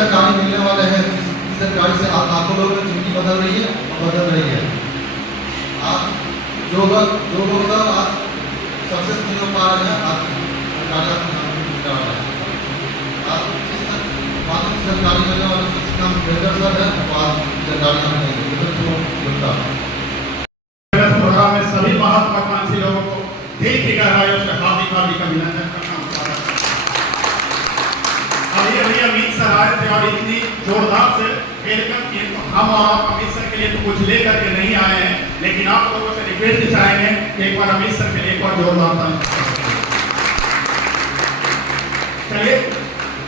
सरकारी मिलने वाले हैं, सरकारी से लाखों लोगों की जिंदगी बदल रही है। आज जो लोग आज सबसे नहीं पा रहे हैं, आज सरकारी मिलने वाले सिस्टम बेहतर सर है, आज सरकारी प्रोग्राम में सभी महत्वाकांक्षी लोगों को दिल की गहराइयों से हार्दिक अभिनंदन करना चाहता हूं। अभी अमित सर आए थे और इतनी जोरदार से वेलकम किए, तो हम और आप अमित सर के लिए तो कुछ लेकर के नहीं आए हैं, लेकिन आप लोगों से रिक्वेस्ट चाहेंगे कि एक बार अमित सर के लिए एक बार जोरदार ताली। चलिए,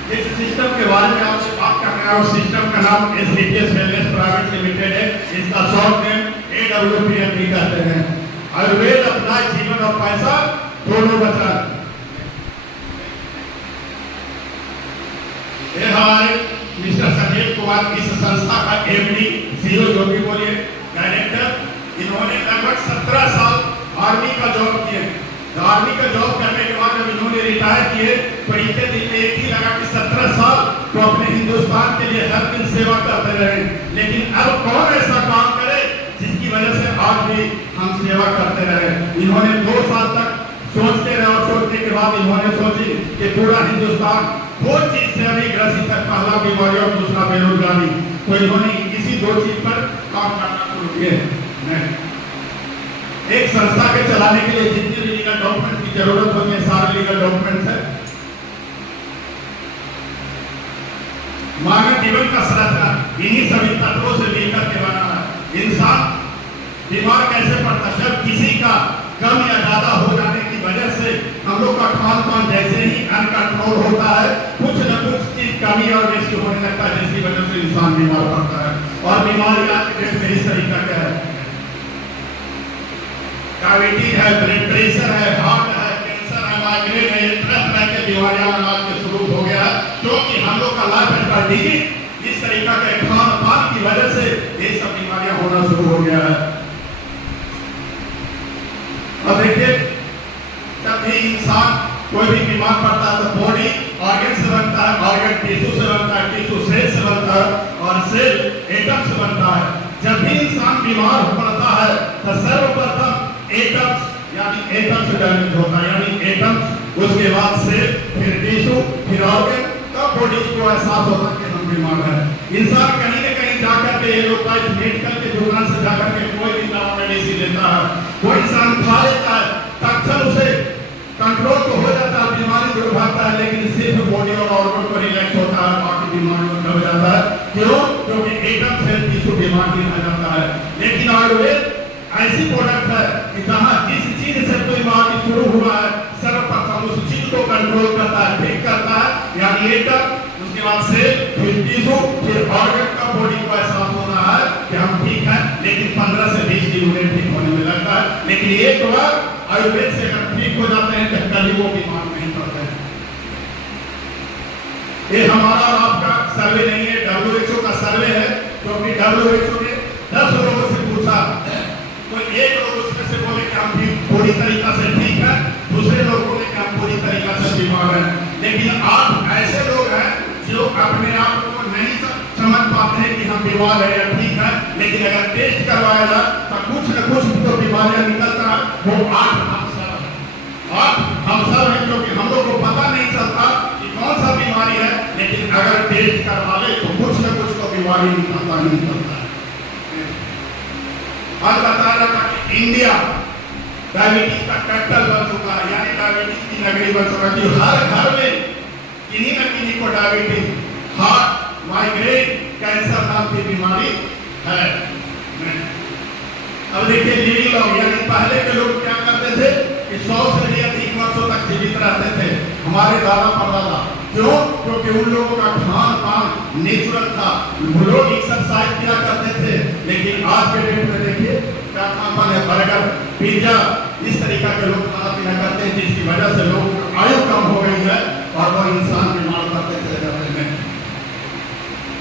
जिस सिस्टम के बारे में आपसे बात कर रहे हैं उस सिस्टम का नाम SDPS वेलनेस प्राइवेट लिमिटेड है। इसका शॉर्ट नेम AWPMP कहते हैं। आयुर्वेद अपना जीवन और पैसा दोनों बचाए। ये हमारे मिस्टर संजीव कुमार इस संस्था का MD CEO जो भी बोलिए डायरेक्टर। इन्होंने लगभग 17 साल आर्मी का जॉब किए। आर्मी का जॉब करने के बाद जब इन्होंने रिटायर किए तो इनके दिल में एक ही लगा कि 17 साल तो अपने हिंदुस्तान के लिए हर दिन सेवा करते रहे, लेकिन अब कौन ऐसा काम करे जिसकी वजह से आज भी हम सेवा करते रहे। इन्होंने 2 साल तक सोचते रहे और सोचने के बाद इन्होंने सोची कि पूरा हिंदुस्तान 2 चीज से अभी ग्रसित है, पहला बीमारी और दूसरा बेरोजगारी। तो इन्होंने इसी 2 चीज पर काम करना शुरू किए। एक संस्था के चलाने के लिए जितने भी लीगल डॉक्यूमेंट की जरूरत होती है, सारे लीगल डॉक्यूमेंट्स है। मानव जीवन का संरचना इन्हीं सभी तत्वों से मिलकर के बना है। इंसान बीमार कैसे पड़ता है? जब किसी का कम या ज्यादा हो जाने की वजह से हम लोग का खान पान जैसे ही अनकंट्रोल होता है, कुछ न कुछ चीज कमी और बेसी होने लगता है, जिसकी वजह से इंसान बीमार पड़ता है। और बीमारी आज के डेट में इस तरीका का है, डायबिटीज है, ब्लड प्रेशर है, हार्ट है, कैंसर है, माइग्रेन है, तरह के बीमारियां आज के शुरू हो गया है, क्योंकि हम लोग का लाइफ स्टाइल इस तरीका के खान पान की वजह से ये सब बीमारियां होना शुरू हो गया है। अब देखिए, जब भी इंसान कोई भी बीमार पड़ता है तो बॉडी ऑर्गन से बनता है, ऑर्गन टिश्यू से बनता है, टिश्यू सेल से बनता है और सेल एटम से बनता है। जब भी इंसान बीमार पड़ता है तो सर्वप्रथम एटम्स यानी एटम्स डैमेज होता है, यानी एटम्स, उसके बाद सेल, फिर टिश्यू, फिर ऑर्गन, तब बॉडी को एहसास होता है कि हम बीमार हैं। इंसान कहीं न कहीं जाकर के एलोपैथ मेडिकल के जुर्नाल से जाकर के कोई भी दवा मेडिसिन लेता है, वो इंसान खा लेता है, तत्क्षण उसे कंट्रोल तो हो जाता है, बीमारी दूर भागता है, लेकिन सिर्फ बॉडी और ऑर्गन को रिलैक्स होता है, बाकी बीमारी हो जाता है। क्यों? क्योंकि एटम सेल टिश्यू बीमारी आ जाता है। लेकिन आयुर्वेद ऐसी प्रोडक्ट है कि जहां जिस चीज से कोई बीमारी शुरू हुआ है, सर्वप्रथम उस चीज को कंट्रोल करता है, ठीक करता है, यानी एटम, उसके बाद सेल, फिर टिश्यू, फिर ऑर्गन का बॉडी को एहसास होता है कि हम ठीक हैं, लेकिन 15 से 20 दिन में ठीक होने में लगता है। लेकिन एक बार आयुर्वेद से अगर ठीक हो जाते हैं तो कभी वो बीमार नहीं पड़ते हैं। ये हमारा और आपका सर्वे नहीं है, WHO का सर्वे है, क्योंकि WHO ने 10 लोगों से पूछा, कोई एक लोग उसमें से बोले कि हम भी पूरी तरीका से ठीक है, दूसरे लोग बोले कि हम पूरी तरीका से बीमार हैं। लेकिन आप ऐसे लोग हैं जो अपने आप को नहीं समझ पाते हैं कि हम बीमार हैं या ठीक है, लेकिन अगर टेस्ट करवाया जाए तो कुछ न कुछ तो बीमारियां निकलता है। वो 8 हम सब हैं, क्योंकि हम लोग को पता नहीं चलता कि कौन सा बीमारी है, लेकिन अगर टेस्ट करवा ले तो कुछ न कुछ तो बीमारी निकलता है। आज बता रहा था कि इंडिया डायबिटीज का कैपिटल बन चुका है, यानी डायबिटीज की नगरी बन चुका है। हर घर में किन्हीं न किन्हीं को डायबिटीज, हार्ट, माइग्रेन, कैंसर नाम की बीमारी है। अब देखिए, लिविंग लॉन्ग, यानी पहले के लोग क्या करते थे कि 100 से भी अधिक वर्षों तक जीवित रहते थे, हमारे दादा परदादा। क्यों? क्योंकि उन लोगों का खान पान नेचुरल था, लोग एक्सरसाइज किया करते थे। लेकिन आज के डेट में देखिए क्या खान पान है, बर्गर, पिज्जा, इस तरीका के लोग खाना पीना करते हैं, जिसकी वजह से लोग आयु कम हो गई है और वो इंसान बीमार करते थे जाते हैं।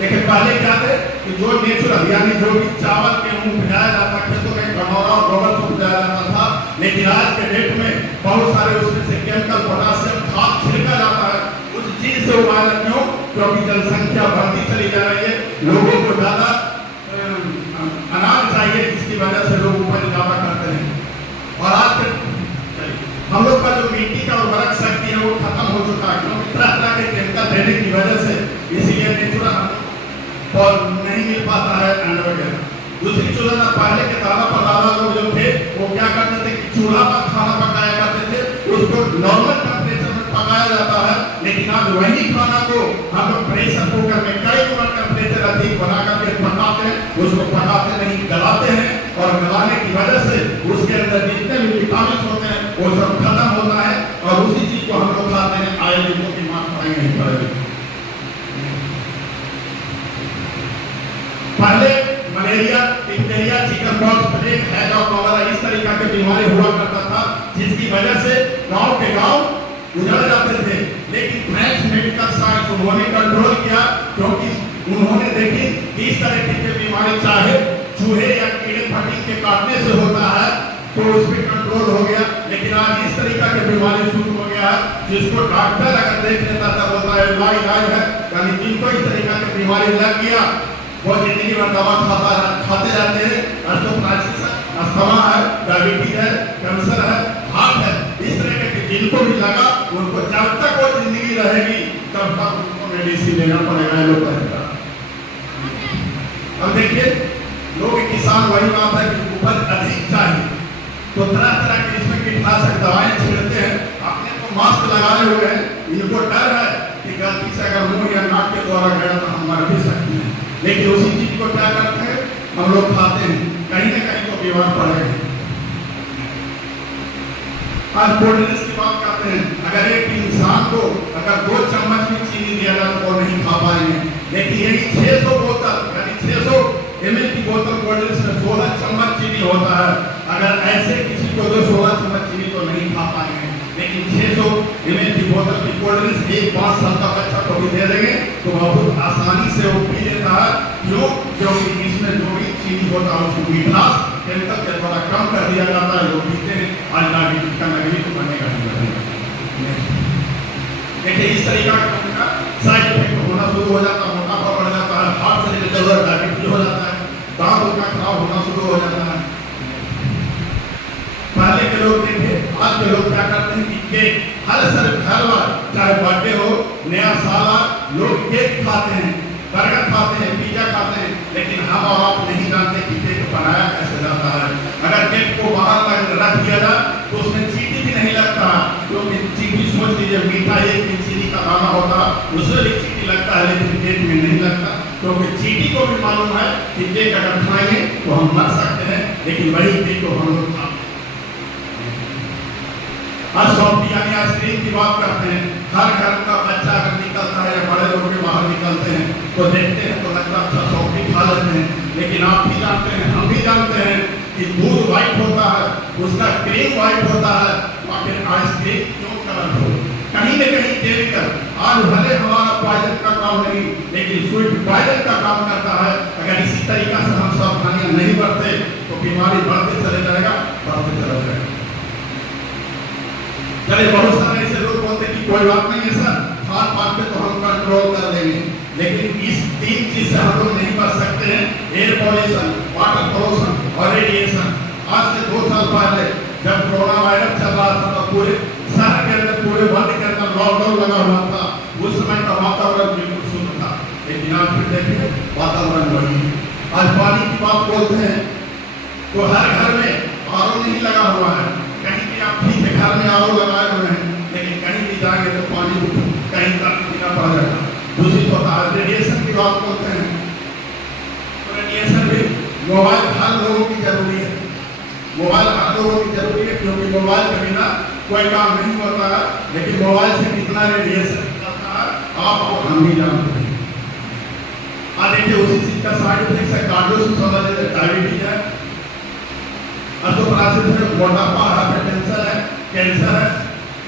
लेकिन पहले क्या थे कि जो नेचुरल, यानी जो भी चावल गेहूं उपजाया जाता, खेतों में गन्नौरा और गोबर से उपजाया जाता था, लेकिन आज के डेट में बहुत सारे उसमें से केमिकल, पोटासियम खाद छिड़का जाता है, उस चीज से उगाया। क्यों? क्योंकि जनसंख्या बढ़ती चली जा रही है, लोगों को ज्यादा अनाज चाहिए, जिसकी वजह से लोग उपज ज्यादा करते हैं। और आज हम लोग का जो मिट्टी का उर्वरक शक्ति है वो खत्म हो चुका है, क्योंकि तरह तरह के केमिकल देने की वजह से, इसीलिए नेचुरल और नहीं मिल पाता है अन्न वगैरह। दूसरी चीज ना, पहले के दादा परदादा लोग जो थे वो क्या करते थे कि चूल्हा पर खाना पकाया करते थे, उसको नॉर्मल टेम्परेचर में पकाया जाता है। लेकिन आज वही खाना को हम लोग प्रेशर कुकर में कई गुना टेम्परेचर अधिक बना करके पकाते हैं, उसको पकाते नहीं गलाते हैं, और गलाने की वजह से उसके अंदर जितने भी विटामिन होते हैं वो सब खत्म होता है, और उसी चीज को हम लोग खाते हैं। आयुर्वेदों की मात्रा नहीं पड़ेगी। पहले malaria, diphtheria, chicken pox, plague, हैजा वगैरह इस तरीका के बीमारी हुआ करता था, जिसकी वजह से गांव के गांव उजड़ जाते थे। लेकिन फ्रेंच मेडिकल साइंस उन्होंने कंट्रोल किया, क्योंकि उन्होंने देखी कि इस तरह की बीमारी चाहे चूहे या कीड़े फटिंग के काटने से होता है तो उस पर कंट्रोल हो गया। लेकिन आज इस तरीका की बीमारी शुरू हो गया है, जिसको डॉक्टर अगर देख लेता था बोलता है इलाज है, यानी जिनको इस तरीका की बीमारी लग गया वो जिंदगी भर दवा खाते रहते हैं। अस्थमा है, डायबिटीज है, कैंसर है, हार्ट है, इस तरह के जिनको भी लगा उनको जब तक वो जिंदगी रहेगी तब तक उनको मेडिसिन लेना पड़ेगा। लोग अब देखिए, लोग किसान वही बात है कि उपज अधिक चाहिए तो तरह तरह के इसमें कीटनाशक दवाएं छिड़कते हैं। अपने को मास्क लगाए हुए हैं, इनको डर है कि गलती से अगर मुंह या नाक के द्वारा गया तो हम मर भी सकते हैं। लेकिन उसी चीज को क्या करते हैं, हम लोग खाते हैं, कहीं ना कहीं तो बीमार पड़ेंगे। आज कोल्ड ड्रिंक्स की बात करते हैं, अगर एक इंसान को अगर 2 चम्मच भी चीनी दिया जाए तो वो नहीं खा पाएंगे। लेकिन यही 600 बोतल यानी 600 ml की बोतल कोल्ड ड्रिंक्स में 16 चम्मच चीनी होता है। अगर ऐसे किसी को 16 चम्मच चीनी तो नहीं खा पाएंगे। लेकिन 600 ml की बोतल की कोल्ड ड्रिंक्स एक 5 साल का बच्चा को भी दे देंगे तो बहुत आसानी से वो पी लेता है। क्यों? क्योंकि इसमें जो भी चीनी होता है उसको मिठास केमिकल के द्वारा कम कर दिया जाता है, लोग पीते हैं। आज डायबिटीज का नगरी तो बनेगा नहीं बनेगा। देखिए, इस तरीका का साइड इफेक्ट होना शुरू हो जाता है, मोटापा बढ़ जाता है, हार्ट से रिलेटेड डायबिटीज हो जाता है, दांत उनका खराब होना शुरू हो जाता है। पहले के लोग देखे, आज के लोग क्या करते हैं कि केक हर घर बार, चाहे बर्थडे हो, नया साल आ, लोग केक खाते हैं, बर्गर खाते हैं, पिज्जा खाते हैं। लेकिन हम और आप नहीं जानते कि केक बनाया कैसे जाता है। अगर केक को बाहर रख दिया जाए तो उसमें चीनी भी नहीं लगता, क्योंकि चीनी सोच लीजिए मीठा एक चीनी का दाना होता है, उसमें भी चीनी लगता है, लेकिन केक में नहीं लगता। क्योंकि चीनी को भी मालूम है कि केक अगर खाएंगे तो हम मर सकते हैं, लेकिन वही केक को हम लोग खाते हैं। आज सॉफ्टी यानी आइसक्रीम की बात करते हैं, हर घर का बच्चा अगर निकलता है या बड़े लोग भी बाहर निकलते हैं तो देखते हैं तो लगता है अच्छा सॉफ्टी खा लेते हैं। लेकिन आप भी जानते हैं, हम भी जानते हैं कि दूध व्हाइट होता है, उसका क्रीम व्हाइट होता है, और फिर आइसक्रीम क्यों कलर हो? कहीं न कहीं केमिकल। आज भले हमारा पॉइजन का काम नहीं, लेकिन स्वीट पॉइजन का काम करता है। अगर इसी तरीका से हम सावधानियां नहीं बरते तो बीमारी बढ़ते चले जाएगा, बढ़ते चला जाएगा। चलिए, बहुत सारे ऐसे लोग बोलते हैं कि कोई बात नहीं है सर, खान पान पे तो हम कंट्रोल कर लेंगे। लेकिन इस 3 चीज से हम लोग नहीं बच सकते हैं, एयर पॉल्यूशन, वाटर पॉल्यूशन और रेडिएशन। आज से 2 साल पहले जब कोरोना वायरस चल रहा था तो पूरे शहर के अंदर, पूरे वर्ल्ड के अंदर लॉकडाउन लगा हुआ था। उस समय का वातावरण बिल्कुल शुद्ध था, लेकिन आज फिर देखिए वातावरण वही है। आज पानी की बात बोलते हैं तो हर घर में आरओ नहीं लगा हुआ है। कहीं भी आप ठीक है घर में आरओ लगाए हुए हैं, लेकिन कहीं भी जाएंगे तो पानी कहीं तक पीना पड़ जाएगा, दूषित होता है। रेडिएशन की बात बोलते हैं तो रेडिएशन भी मोबाइल हर लोगों की जरूरी है, मोबाइल हर लोगों की जरूरी है, क्योंकि मोबाइल के बिना कोई काम नहीं होता है। लेकिन मोबाइल से कितना रेडिएशन निकलता है आप और हम भी जानते हैं। आज देखिए, उसी चीज का साइड इफेक्ट है, कार्डियो डायबिटीज है, अर्थोप्लासिस है, मोटापा, हाइपरटेंशन है, कैंसर है,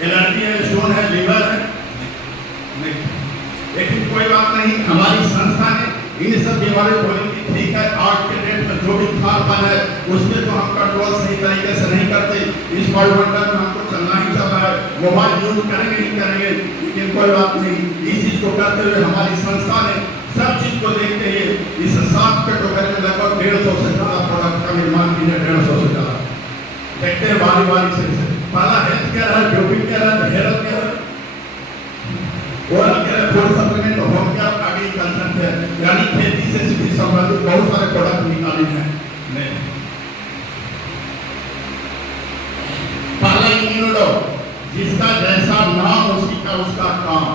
एलर्जी है, स्टोन है, लीवर है। लेकिन कोई बात नहीं, हमारी संस्था ने इन सब बीमारियों को बोली कि ठीक है, आज के डेट में जो भी खान पान है उसमें तो हम कंट्रोल सही तरीके से नहीं करते, इस वायुमंडल में हमको चलना ही चल रहा है, मोबाइल यूज करेंगे ही करेंगे, लेकिन कोई बात नहीं। इस चीज को करते हुए हमारी संस्था ने सब चीज को देखते हुए इस 7 कैटेगरी में लगभग 150 से ज्यादा प्रोडक्ट का निर्माण किया। 150 से ज्यादा देखते हैं बारी बारी से। पहला हेल्थ केयर है, ब्यूटी केयर है, health care, oral care, food supplement, home care, agriculture care, यानी खेती से संबंधित बहुत सारे प्रोडक्ट निकाले हैं। पहला इम्यूनोडॉक, जिसका जैसा नाम उसी का उसका काम।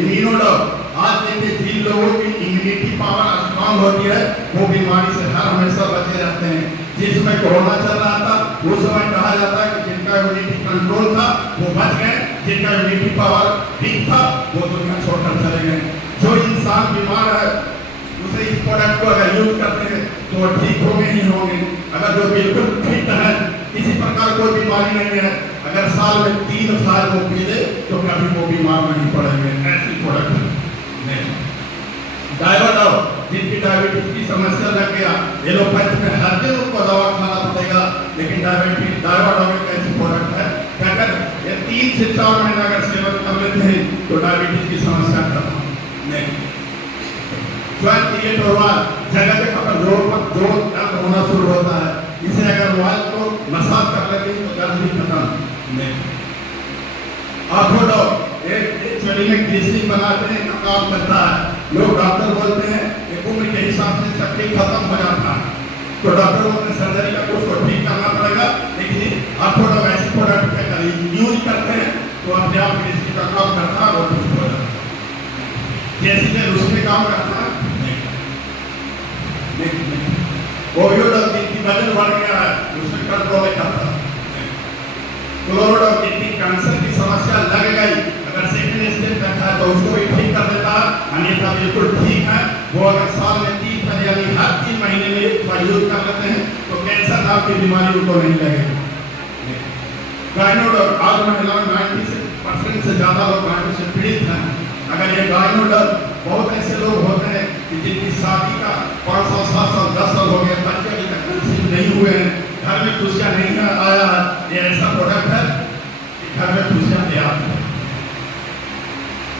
इम्यूनोडॉक आज देखिए जिन लोगों की इम्यूनिटी पावर स्ट्रांग होती है वो बीमारी से हर हमेशा बचे रहते हैं। जिस समय कोरोना चल रहा था उस समय कहा जाता है कि जिनका इम्यूनिटी कंट्रोल था वो बच गए, जिनका इम्यूनिटी पावर ठीक था वो दुनिया छोड़कर चले गए। जो इंसान बीमार है उसे इस प्रोडक्ट को अगर यूज करते हैं तो वो ठीक होंगे ही होंगे। अगर जो बिल्कुल फिट है, किसी प्रकार कोई बीमारी नहीं है, अगर साल में 3 साल वो पी ले तो कभी वो बीमार नहीं पड़ेंगे। ऐसी प्रोडक्ट है। डायबिटीज, जिनकी डायबिटीज की समस्या लग गया, एलोपैथी में हर दिन उनको दवा खाना पड़ेगा, लेकिन डायबिटीज एक ऐसी प्रोडक्ट है कि अगर ये 3 से 4 महीना अगर सेवन कर लेते हैं तो डायबिटीज की समस्या खत्म नहीं। ज्वाइंट क्रिएट हुआ, जगह जगह पर जोड़ दर्द होना शुरू होता है, इसे अगर मोबाइल को मसाज कर लेते हैं तो दर्द भी खत्म नहीं। ऑर्थोडॉक एक चोरी में ग्रीसिंग बनाते हैं का काम करता है। लोग डॉक्टर बोलते हैं कि उम्र के हिसाब से शक्ति खत्म हो जाता है, तो डॉक्टर बोलते हैं सर्जरी का उसको ठीक करना पड़ेगा, लेकिन ऑर्थोडॉक ऐसी प्रोडक्ट का यूज करते हैं तो अपने आप ग्रीसिंग का काम करता है, वो ठीक हो जाता है। जैसे उसमें काम करता है ओवियोडॉक, जिनकी वजन बढ़ गया है उसमें कंट्रोल करता है। क्लोरोडॉक, जिनकी कैंसर की समस्या लग गई, अगर सेकंड स्टेज तक है तो उसको भी ठीक कर देता है, अन्यथा बिल्कुल ठीक है। वो अगर साल में 3 बार यानी हर 3 महीने में एक बार यूज कर लेते हैं तो कैंसर नाम की बीमारी उनको नहीं लगेगी। गायनोडॉक, आज महिलाओं 90% से ज्यादा लोग गायनो से पीड़ित हैं। अगर ये गायनोडॉक, बहुत ऐसे लोग होते हैं कि जिनकी शादी का 5 साल 7 साल 10 साल हो गए, बच्चे अभी तक कंसीव नहीं हुए हैं, घर में खुशियाँ नहीं आया है, ये ऐसा प्रोडक्ट है कि घर में खुशियाँ ले आती है।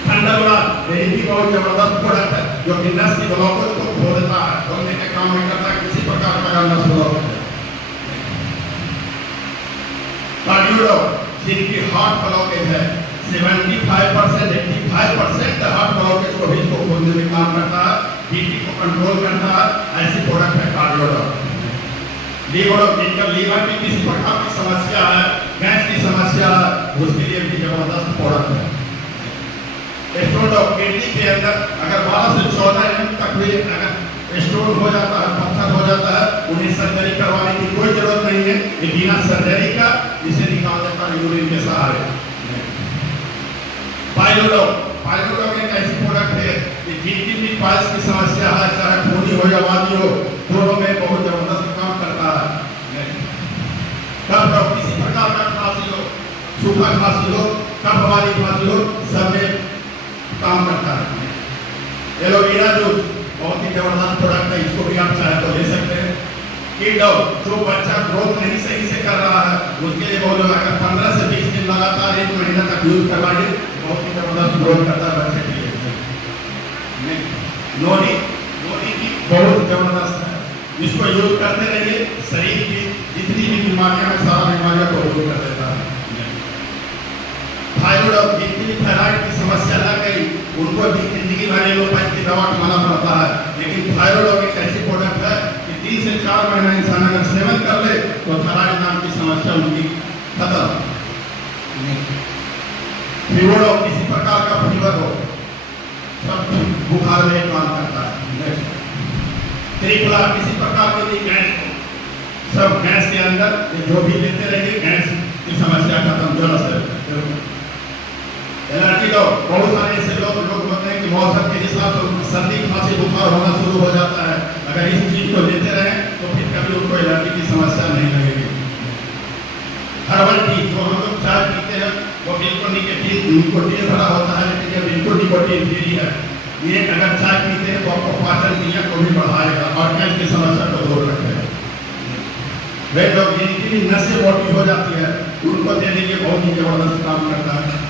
ठंडा यही भी बहुत जबरदस्त प्रोडक्ट है जो कि नस की ब्लॉकेज को खोल देता है, खोलने के काम में करता है, किसी प्रकार का नस ब्लॉक है। कार्डियोडॉक, जिनकी हार्ट ब्लॉकेज है, 75% 85% हार्ट ब्लॉकेज को भी इसको खोलने में काम करता है, बीपी को कंट्रोल करता है, ऐसी प्रोडक्ट है कार्डियोडॉक। लीवरडॉक, जिनका लीवर में किसी प्रकार की समस्या है, गैस की समस्या है, उसके लिए भी जबरदस्त प्रोडक्ट है। स्टोनडॉक, किडनी के अंदर अगर 12 से 14 mm तक भी अगर स्टोन हो जाता है, पत्थर हो जाता है, उन्हें सर्जरी करवाने की कोई जरूरत नहीं है, ये बिना सर्जरी का इसे निकाल देता है यूरिन के सहारे। पाइलोडॉक एक ऐसी प्रोडक्ट है कि जिनकी भी पाइल्स की समस्या है, चाहे खूनी हो या वादी हो, दोनों में बहुत जबरदस्त काम करता है। कफ, किसी प्रकार का खांसी हो, सूखा खांसी हो, कफ वाली खांसी हो, सब में काम करता है। एलोवेरा जूस बहुत ही जबरदस्त प्रोडक्ट है, इसको भी आप चाहे तो ले सकते हैं। कीडॉक, जो बच्चा ग्रोथ नहीं सही से कर रहा है उसके लिए बहुत अगर 15 से 20 दिन लगातार 1 महीना तक यूज करवाइए, बहुत ही जबरदस्त ग्रोथ करता है बच्चे के लिए। नोनी की बहुत जबरदस्त है, इसको यूज करते रहिए, शरीर की जितनी भी बीमारियां हैं सारा बीमारियों को दूर कर देता है। थायराइड, जिनकी भी थायराइड की समस्या लग गई उनको भी जिंदगी भर एलोपैथी की दवा खाना पड़ता है, लेकिन थायराइड एक ऐसी प्रोडक्ट है कि 3 से 4 महीना इंसान अगर सेवन कर ले तो थायराइड नाम की समस्या उनकी खत्म। फीवर हो, किसी प्रकार का फीवर हो, सब बुखार में काम करता है। त्रिफला, किसी प्रकार की गैस हो, सब गैस के अंदर जो भी लेते रहिए गैस की समस्या खत्म। जल से एलर्जी लो, बहुत सारे ऐसे लोग बोलते हैं कि मौसम के हिसाब से सर्दी खांसी बुखार होना शुरू हो जाता है, अगर इस चीज को लेते रहे तो फिर कभी उनको एलर्जी की समस्या नहीं लगेगी। हर्बल टी, जो हम लोग चाय पीते हैं वो बिल्कुल निकोटीन भरा होता है, लेकिन ये बिल्कुल निकोटीन फ्री है। ये अगर चाय पीते हैं तो आपको पाचन क्रिया को भी बढ़ाएगा और गैस की समस्या को दूर रखेगा। वे लोग जिनकी भी नसें मोटी हो जाती है उनको देने के बहुत ही जबरदस्त काम करता है।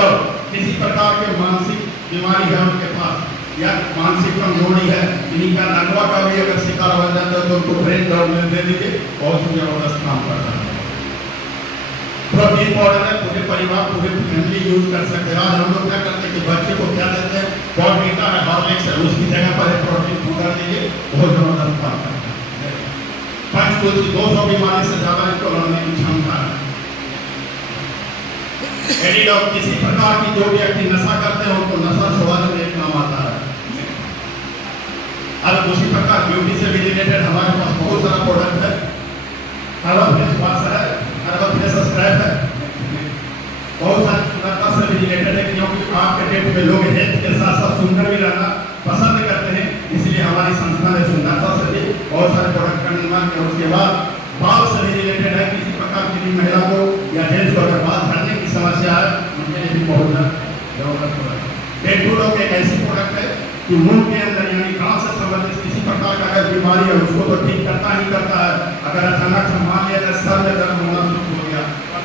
और किसी प्रकार के मानसिक बीमारी है उनके पास या मानसिक कमजोरी है, इन्हीं का नगवा का भी अगर शिकार हो जाता है तो उनको ब्रेन डेवलपमेंट दे दीजिए, बहुत ही जबरदस्त काम करता है। प्रोटीन पाउडर है, पूरे परिवार पूरे फैमिली यूज कर सकते हैं। आज हम लोग क्या करते हैं कि बच्चे को क्या देते हैं, बॉर्नवीटा है, हॉर्लिक्स है, उसकी जगह पर एक प्रोटीन पाउडर दीजिए, बहुत जबरदस्त काम करता है। पंचतुलसी 200 बीमारी से ज्यादा इसको लड़ने की क्षमता है। एडिडॉप किसी प्रकार की जो व्यक्ति नशा करते हैं उनको नशा छुड़ाने में काम आता है। अब उसी प्रकार ब्यूटी से भी रिलेटेड हमारे पास बहुत सारा प्रोडक्ट है। हर्बल फेस वॉश है, हर्बल फेस स्क्रब है, बहुत सारी सुंदरता से भी रिलेटेड है, क्योंकि आज के डेट में लोग हेल्थ के साथ साथ सुंदर भी रहना पसंद करते हैं, इसलिए हमारी संस्था ने सुंदरता से भी बहुत सारे प्रोडक्ट का निर्माण किया। उसके बाद बाल से भी रिलेटेड है, किसी प्रकार की भी महिला को या जेंट्स को अगर बाल झड़ने की समस्या है, उनके लिए भी बहुत जबरदस्त प्रोडक्ट है। डेडफूड एक ऐसी प्रोडक्ट है कि मुंह के अंदर यानी कान से संबंधित किसी प्रकार का अगर बीमारी है उसको तो ठीक करता ही करता है। अगर अचानक से मान लिया जाए सर में दर्द होना शुरू हो गया,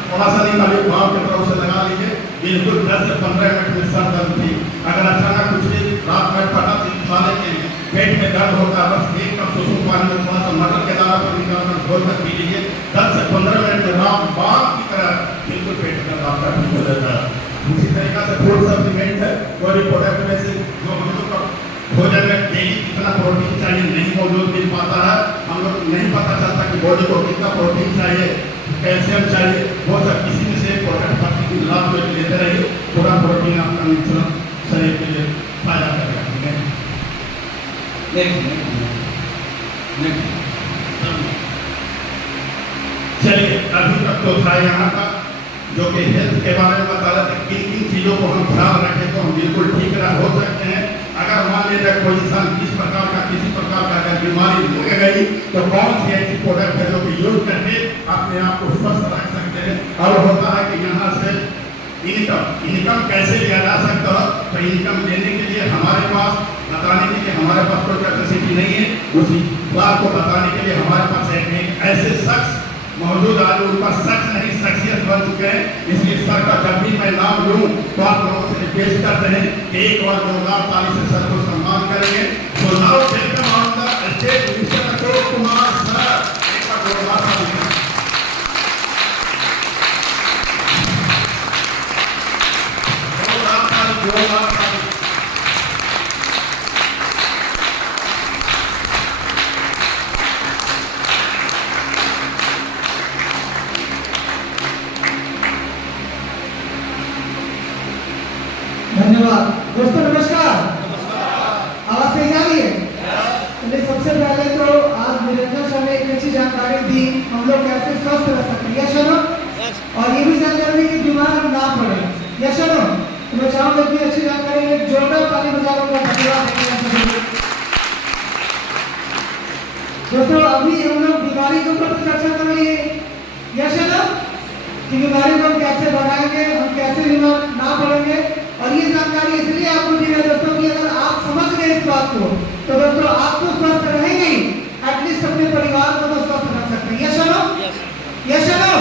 थोड़ा सा निकालिए, पाँव के तरफ से लगा लीजिए, बिल्कुल 10 से 15 मिनट में सर दर्द ठीक। अगर अचानक कुछ भी रात में फटा खा लेते हैं, पेट में दर्द होता है, बस एक कप सुसुम पानी में थोड़ा सा मटर के दाना पर निकालकर घोल कर पी लीजिए, 10 से 15 मिनट में रामबाण की तरह बिल्कुल पेट का दर्द आपका ठीक हो जाता है। उसी तरीका से फूड सप्लीमेंट है, कोई भी प्रोडक्ट में से जो हम लोग का भोजन में डेली कितना प्रोटीन चाहिए नहीं मौजूद मिल पाता है, हम लोग नहीं पता चलता कि बॉडी को कितना प्रोटीन चाहिए, कैल्शियम चाहिए, वो सब किसी में से प्रोडक्ट प्रतिदिन लाभ में लेते रहिए, पूरा प्रोटीन आपका मिश्रण शरीर के लिए फायदा करेगा। चलिए अभी तक तो था यहाँ का जो कि हेल्थ के बारे में बता रहे थे, किन किन चीज़ों को हम ख्याल रखें तो हम बिल्कुल ठीक हो सकते हैं। अगर मान लीजिए कोई इंसान किसी प्रकार का अगर बीमारी लग गई तो कौन सी ऐसी प्रोडक्ट है जो कि यूज करके अपने आप को स्वस्थ रख सकते हैं। और होता है कि यहाँ से इनकम कैसे लिया जा सकता है, तो इनकम लेने के लिए हमारे पास बताने के लिए हमारे पास कोई कैपेसिटी नहीं है, उसी बात को बताने के लिए हमारे पास एक ऐसे शख्स मौजूद आज उनका शख्स नहीं शख्सियत बन चुके हैं। इसलिए सर का जब भी मैं नाम लूँ तो आप लोगों से रिक्वेस्ट करते हैं कि एक बार जोरदार ताली से सर को सम्मान करेंगे। तो now welcome on the stage mister Ashok Kumar sir, एक बार जोरदार ताली। धन्यवाद दोस्तों, नमस्कार। आवाज सही आ रही है? सबसे पहले तो आज निरंजन सर ने एक अच्छी जानकारी दी, हम लोग कैसे स्वस्थ रह सकते हैं, यस नो? और ये भी जानकारी कि बीमार हम ना पड़े, यस नो? तो मैं चाहूंगा इतनी अच्छी जानकारी एक जोरदार ताली बजाओ का धन्यवाद। दोस्तों अभी हम लोग बीमारी के ऊपर चर्चा कर रहे हैं, यस नो? कि बीमारी को हम कैसे बनाएंगे, हम कैसे बीमार ना पड़ेंगे। और ये जानकारी इसलिए आपको दी है दोस्तों कि अगर आप समझ गए इस बात को तो दोस्तों आप तो स्वस्थ रहेंगे ही, एटलीस्ट अपने परिवार को तो स्वस्थ रख सकते हैं, यस नो? Yes no?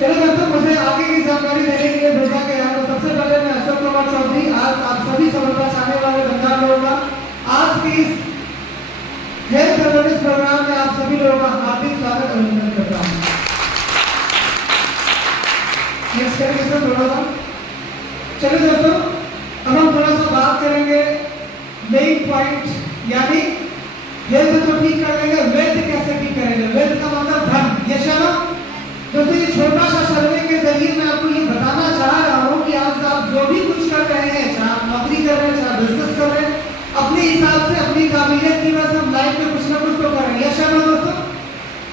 चलो दोस्तों मुझे आगे की जानकारी देने के लिए भेजा गया है। सबसे पहले मैं अशोक कुमार चौधरी आज आप सभी सफलता चाहने वाले बंगाल लोगों का आज की इस हेल्थ अवेयरनेस प्रोग्राम में आप सभी लोगों का हार्दिक स्वागत अभिनंदन करता हूँ। नेक्स्ट करेंगे सर थोड़ा सा। चलिए दोस्तों अब हम थोड़ा सा बात करेंगे मेन पॉइंट, यानी हेल्थ तो ठीक कर लेंगे, वेल्थ कैसे ठीक करेंगे, वेल्थ का मतलब धन, यस नो? दोस्तों ये छोटा सा सर्वे के जरिए मैं आपको ये बताना चाह रहा हूँ कि आज आप जो भी कुछ कर रहे हैं, चाहे आप नौकरी कर रहे हैं, चाहे बिजनेस कर रहे हैं, अपने हिसाब से अपनी काबिलियत की वजह से हम लाइफ में कुछ ना कुछ तो कर रहे हैं, यस नो दोस्तों?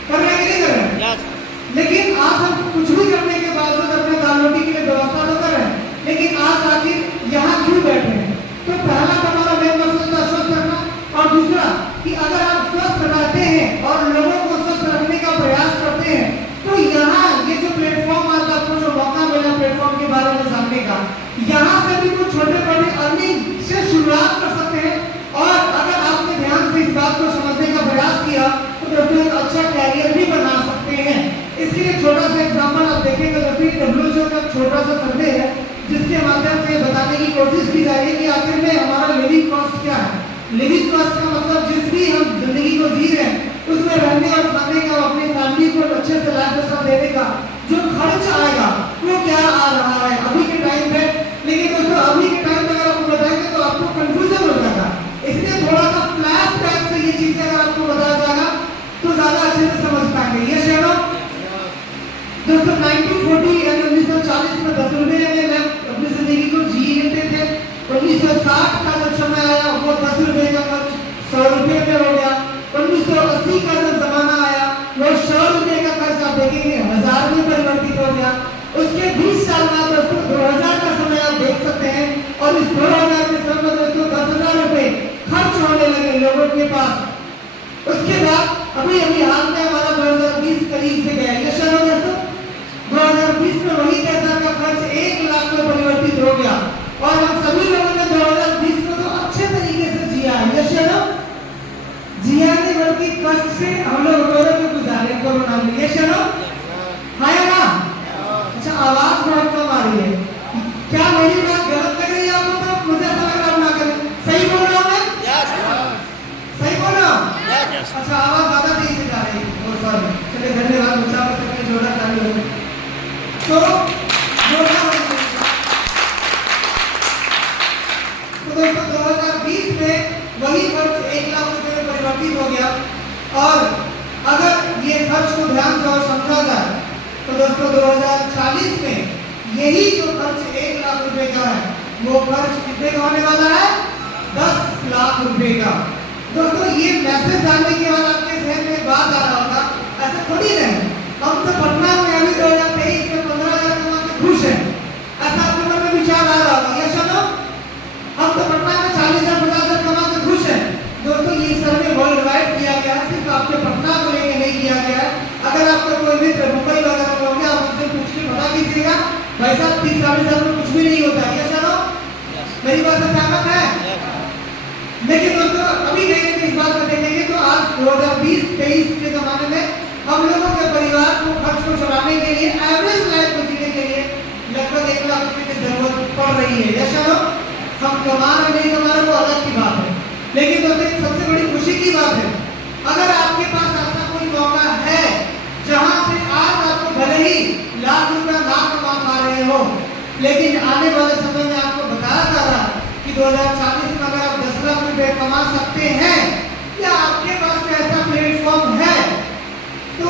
कर रहे हैं कि नहीं कर रहे हैं? लेकिन आज हम कुछ भी करने के बावजूद अपने दाल रोटी के लिए व्यवस्था तो कर रहे हैं, लेकिन आज आखिर यहाँ क्यों बैठे हैं? तो पहला हमारा मेन मकसद था स्वस्थ रखना, और दूसरा कि अगर आप स्वस्थ रहते हैं और लोगों को स्वस्थ रखने का प्रयास करते हैं तो यहाँ ये जो प्लेटफॉर्म आज आपको जो मौका मिला प्लेटफॉर्म के बारे में जानने का, यहाँ से भी कुछ छोटे छोटे अर्निंग से शुरुआत कर सकते हैं। और अगर आपने ध्यान से इस बात को समझने का प्रयास किया तो दोस्तों एक अच्छा कैरियर भी बना सकते हैं। इसके लिए छोटा सा एग्जांपल आप देखेंगे दोस्तों, WHO का छोटा सा सर्वे है जिसके माध्यम से बताने की कोशिश की जाएगी कि आखिर में हमारा लिविंग कॉस्ट क्या है। लिविंग कॉस्ट का मतलब जिस भी हम जिंदगी को जी रहे हैं उसमें रहने और खाने का, अपनी फैमिली को अच्छे से लाइफ देने का जो खर्च आएगा वो क्या आ रहा है अभी के टाइम पे। लेकिन दोस्तों अभी के टाइम पे अगर आपको बताएंगे तो आपको कंफ्यूजन हो जाएगा, इसलिए थोड़ा सा फ्लैश बैक से ये चीजें अगर आपको बताया जाएगा तो ज्यादा अच्छे से समझ पाएंगे। ये शेनो दोस्तों 1940 यानी 1940 में 10 रुपए में अपनी जिंदगी को जी लेते थे। 1960 का जब समय आया वो 10 रुपए का खर्च 100 रुपए में हो गया। 1980 का जब जमाना आया वो 100 रुपए का खर्च आप देखेंगे 1000 में परिवर्तित हो गया। उसके 20 साल बाद दोस्तों 2000 का समय आप देख सकते हैं और इस 2000 के समय में दोस्तों 10,000 रुपए खर्च होने लगे लोगों के पास। उसके बाद अभी अभी हाल में हमारा 2020 करीब से गया। ये शहर दोस्तों 2020 में वही 10,000 का खर्च 1 लाख में परिवर्तित हो गया और हम सभी लोगों ने 2020 में तो अच्छे तरीके से जिया है। ये शहर जिया नहीं बल्कि कष्ट से हम लोग कोरोना में गुजारे कोरोना में। ये शहर है ना? अच्छा आवाज बहुत कम आ रही है, क्या मेरी बात गलत लग रही है आपको? तो मुझे ऐसा लग रहा है ना करें, सही बोल रहा हूँ मैं? सही बोल रहा हूँ? अच्छा आवाज ज्यादा तेज से जा रही है, सॉरी। चलिए धन्यवाद, मुझे आपके जोड़ा चालू हो। तो दोस्तों 2020 में वही खर्च 1 लाख रुपए में परिवर्तित हो गया और अगर ये खर्च को ध्यान से और समझा जाए तो दोस्तों 2040 में यही जो खर्च 1 लाख रुपए का है वो खर्च कितने का होने वाला है? 10 लाख रुपए का। दोस्तों ये मैसेज डालने के बाद आपके जहन में बात आ रहा होगा, ऐसा थोड़ी नहीं हम तो पटना में अभी 2023 में 15,000 कमा के खुश हैं, ऐसा आपके मन में विचार आ रहा होगा। ये सुनो, हम तो पटना में 40,000 50,000 कमा के खुश हैं। दोस्तों ये सर्वे वर्ल्ड वाइड किया गया है, सिर्फ आपके पटना को लेकर नहीं किया गया है। अगर आपका कोई मित्र मुंबई वगैरह में होंगे आप उनसे पूछ के पता कीजिएगा, भाई साहब 30-40,000 में कुछ भी नहीं होता है। ये सुनो, मेरी बात से सहमत है? लेकिन दोस्तों अभी कहीं इस बात को देखेंगे तो आज 2020-23 के जमाने में हम लोगों के परिवार को खर्च को चलाने के लिए, एवरेज लाइफ को जीने के लिए लगभग 1 लाख रुपए की जरूरत पड़ रही है। या चलो हम कमा रहे नहीं कमा रहे वो अलग की बात है, लेकिन दोस्तों सबसे बड़ी खुशी की बात है अगर आपके पास ऐसा कोई मौका है जहां से आज आपको भले ही लाख रुपया ना कमा पा रहे हो, लेकिन आने वाले समय में आपको बताया जा रहा है कि 2040 में अगर आप 10 लाख रुपए कमा सकते हैं या आपके पास ऐसा प्लेटफॉर्म है तो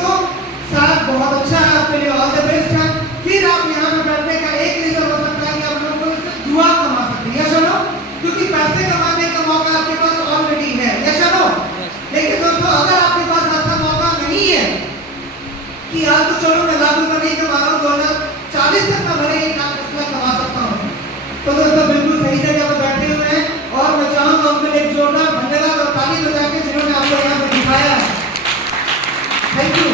शायद बहुत अच्छा है आपके लिए, ऑल द बेस्ट है। फिर आप यहाँ पे बैठने का एक रीजन हो सकता है कि आप लोगों को इससे दुआ कमा सकते हैं। सुनो, क्योंकि पैसे कमाने का मौका आपके पास ऑलरेडी है। या सुनो, लेकिन दोस्तों अगर आपके पास ऐसा मौका नहीं है कि आज तो चलो मैं लाख रुपया नहीं कमा रहा हूँ, 2040 तक मैं भले 1 लाख 10 लाख कमा सकता हूँ, तो दोस्तों बिल्कुल सही जगह पर बैठे हुए हैं और मैं चाहूंगा उनके लिए एक जोरदार धन्यवाद और ताली बजा के जिन्होंने आपको यहाँ पे दिखाया है। Thank you.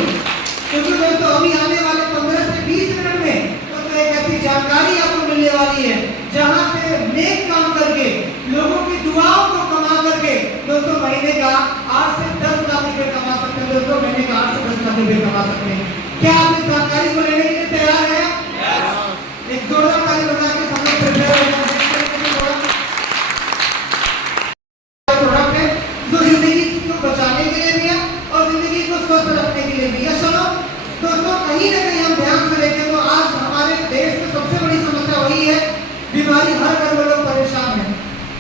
क्योंकि दोस्तों अभी आने वाले 15 से 20 मिनट में तो एक ऐसी जानकारी आपको मिलने वाली है जहां से नेक काम करके लोगों की दुआओं को कमा करके दोस्तों महीने का 8 से 10 लाख रुपए कमा सकते हैं। दोस्तों महीने का 8 से 10 लाख रुपए कमा सकते हैं। क्या आप इस जानकारी को लेने के लिए तैयार हैं? एक जोरदार ताली बजा के सब लोग प्रिपेयर हो जाए। प्रोडक्ट है जो जिंदगी को बचाने के लिए भी है और जिंदगी को स्वस्थ रखने के लिए भी है। चलो दोस्तों कहीं ना कहीं हम ध्यान से देखें तो आज हमारे देश में सबसे बड़ी समस्या वही है, बीमारी हर घर में लोग परेशान है।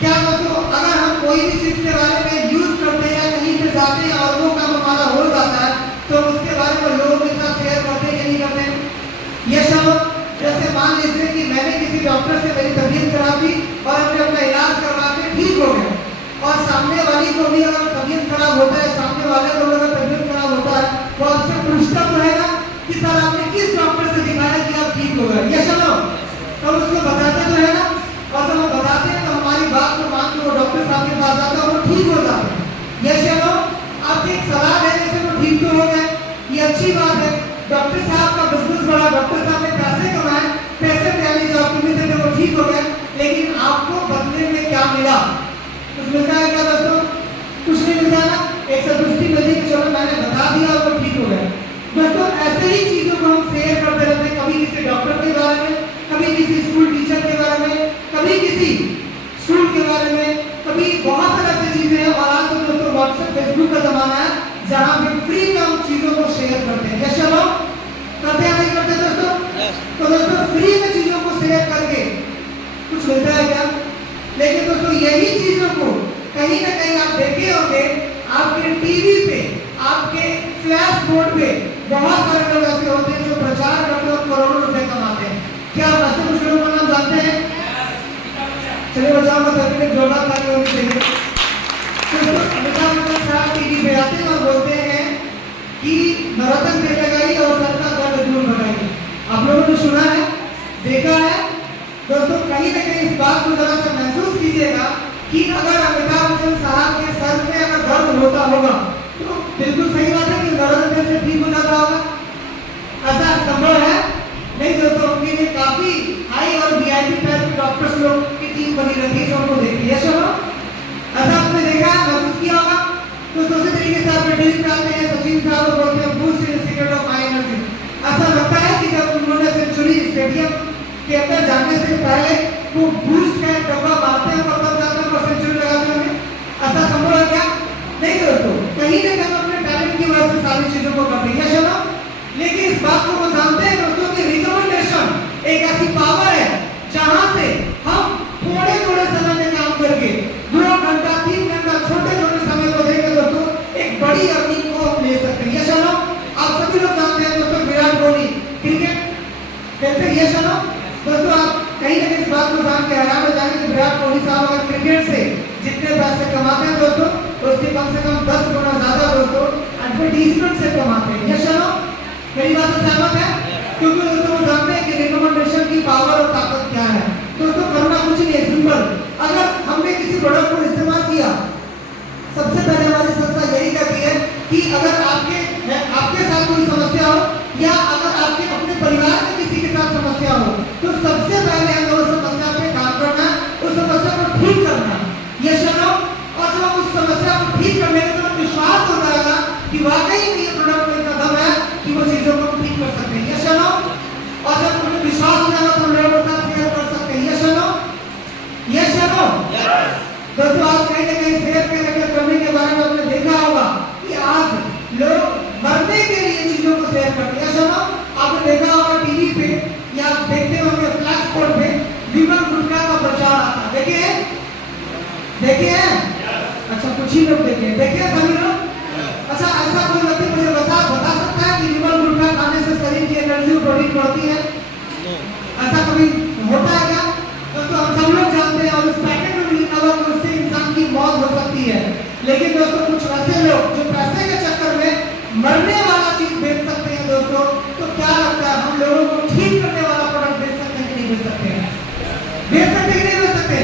क्या दोस्तों अगर हम कोई भी चीज के बारे में यूज करते हैं या कहीं पे जाते हैं और वो काम हमारा हो जाता है तो उसके बारे में लोगों के साथ शेयर करते हैं कि नहीं करते? ये सब जैसे मान लीजिए कि मैंने किसी डॉक्टर से मेरी तबीयत खराब थी और हमने अपना इलाज करवा के ठीक हो गए और सामने वाली को भी अगर तबीयत खराब होता है, सामने वाले को अगर तबीयत खराब होता है वो आपसे पूछता तो है ना कि सर आपने किस डॉक्टर से दिखाया कि आप ठीक हो गए? ये चलो तो उसको बताते तो है ना, और जब वो बताते हैं तो हमारी बात को मान के वो डॉक्टर साहब के पास आता है और वो ठीक हो जाते हैं। ये चलो आपसे एक सलाह देने से वो ठीक तो हो गए, ये अच्छी बात है। डॉक्टर साहब का बिजनेस बढ़ा, डॉक्टर साहब ने पैसे कमाए, पैसे देने जो आपको मिलते थे वो ठीक हो गया, लेकिन आपको बदले में क्या मिला? कुछ मिलता है क्या दोस्तों? कुछ नहीं मिलता ना, एक संतुष्टि मिलती है कि चलो मैंने बता दिया और वो ठीक हो गया। दोस्तों ऐसे ही चीजों को हम शेयर करते रहते हैं, कभी किसी डॉक्टर के बारे में, कभी किसी स्कूल टीचर के बारे तो दोस्तों फ्री में चीजों को शेयर करके कुछ मिलता है क्या? लेकिन दोस्तों यही चीजों को कहीं ना कहीं आप देखे होंगे आपके टीवी पे, आपके फ्लैश बोर्ड पे बहुत सारे लोग ऐसे होते हैं जो प्रचार करते हैं और करोड़ों रुपए कमाते हैं। क्या आप ऐसे कुछ लोगों का नाम जानते हैं? चलिए बचाओ का सर्टिफिकेट जोरदार ताली होनी चाहिए। तो अमिताभ बच्चन साहब टीवी पे आते हैं और बोलते हैं कि नवरत्न तेल लगाइए और सर का दर्द दूर भगाइए। आप लोगों ने सुना है, देखा है? दोस्तों कहीं ना कहीं इस बात को जरा सा महसूस कीजिएगा कि अगर अमिताभ बच्चन साहब के सर में अगर दर्द होता होगा तो बिल्कुल सही बात है कि नवरत्न तेल से ठीक हो जाता होगा। ऐसा संभव है? नहीं दोस्तों, उनके लिए काफी हाई और वीआईपी टाइप के डॉक्टर्स लोग की टीम बनी रहती है जो उनको देखती है। चलो ऐसा आपने देखा है, महसूस किया होगा। तो दूसरे तरीके से आप टीवी पे आते हैं, सचिन साहब बोलते हैं boost in secret of high energy. ऐसा लगता है कि जब उन्होंने सेंचुरी स्टेडियम के अंदर जाने से पहले वो बूस्ट का एक डब्बा मारते हैं और तब जाते हैं और सेंचुरी लगाते हैं। ऐसा संभव है क्या? नहीं दोस्तों, कहीं ना कहीं अपने टैलेंट की वजह से सारी चीजों को करते हैं। चलो लेकिन इस बात को वो जानते हैं दोस्तों कि रिकमेंडेशन एक ऐसी पावर है जहां से हम थोड़े थोड़े समय में काम करके 2 घंटा 3 घंटा छोटे छोटे समय को देकर दोस्तों एक बड़ी अर्निंग को हम ले सकते हैं। चलो आप सभी लोग जानते हैं दोस्तों विराट कोहली क्रिकेट खेलते हैं। ये चलो दोस्तों, आप कहीं ना कहीं इस बात को जान के हैरान हो जाएंगे कि विराट कोहली साहब अगर क्रिकेट से जितने पैसे कमाते हैं दोस्तों उसके कम से कम 10 गुना ज्यादा दोस्तों एडवर्टीजमेंट से कमाते हैं। ये चलो मेरी बात से सहमत है? क्योंकि दोस्तों वो जानते हैं कि रिकमेंडेशन की पावर और ताकत क्या है। दोस्तों करना कुछ नहीं है, सिंपल। अगर हमने किसी प्रोडक्ट को इस्तेमाल किया, सबसे पहले हमारी संस्था यही कहती है कि अगर आपके साथ कोई समस्या हो या अगर आपके अपने परिवार में किसी के साथ समस्या हो तो सबसे पहले हमें उस समस्या पे काम करना है, उस समस्या को ठीक करना है। ये सुनो, और जब हम उस समस्या को ठीक कर लेंगे तो विश्वास हो जाएगा कि वाकई में ये प्रोडक्ट में इतना दम है कि वो चीजों को ठीक कर सकते हैं। ये सुनो, और जब हमें विश्वास हो जाएगा तो हम लोगों के साथ शेयर कर सकते हैं। ये सुनो, ये सुनो दोस्तों, आज कहीं ना कहीं शेयर करने के बारे में आपने देखा होगा कि आज लोग मरने के लिए चीजों को शेयर करते हैं। सुनो, आपने देखा होगा टीवी पे या देखते होंगे फ्लैश बोर्ड पे विमल गुटखा का प्रचार आता है। देखे हैं? अच्छा कुछ ही लोग देखे हैं सभी लोग? अच्छा ऐसा कोई व्यक्ति मुझे बता सकता है कि विमल गुटखा खाने से शरीर की एनर्जी प्रोटीन बढ़ती है? ऐसा कभी होता है क्या? दोस्तों हम सब लोग जानते हैं और उस पैकेट में भी लिखा हुआ कि उससे इंसान की मौत हो सकती है। लेकिन दोस्तों कुछ ऐसे लोग जो पैसे के चक्कर में मरने वाला चीज बेच सकते हैं दोस्तों, तो क्या लगता है हम लोगों को ठीक करने वाला प्रोडक्ट बेच सकते हैं कि नहीं बेच सकते हैं? बेच सकते हैं कि नहीं बेच सकते?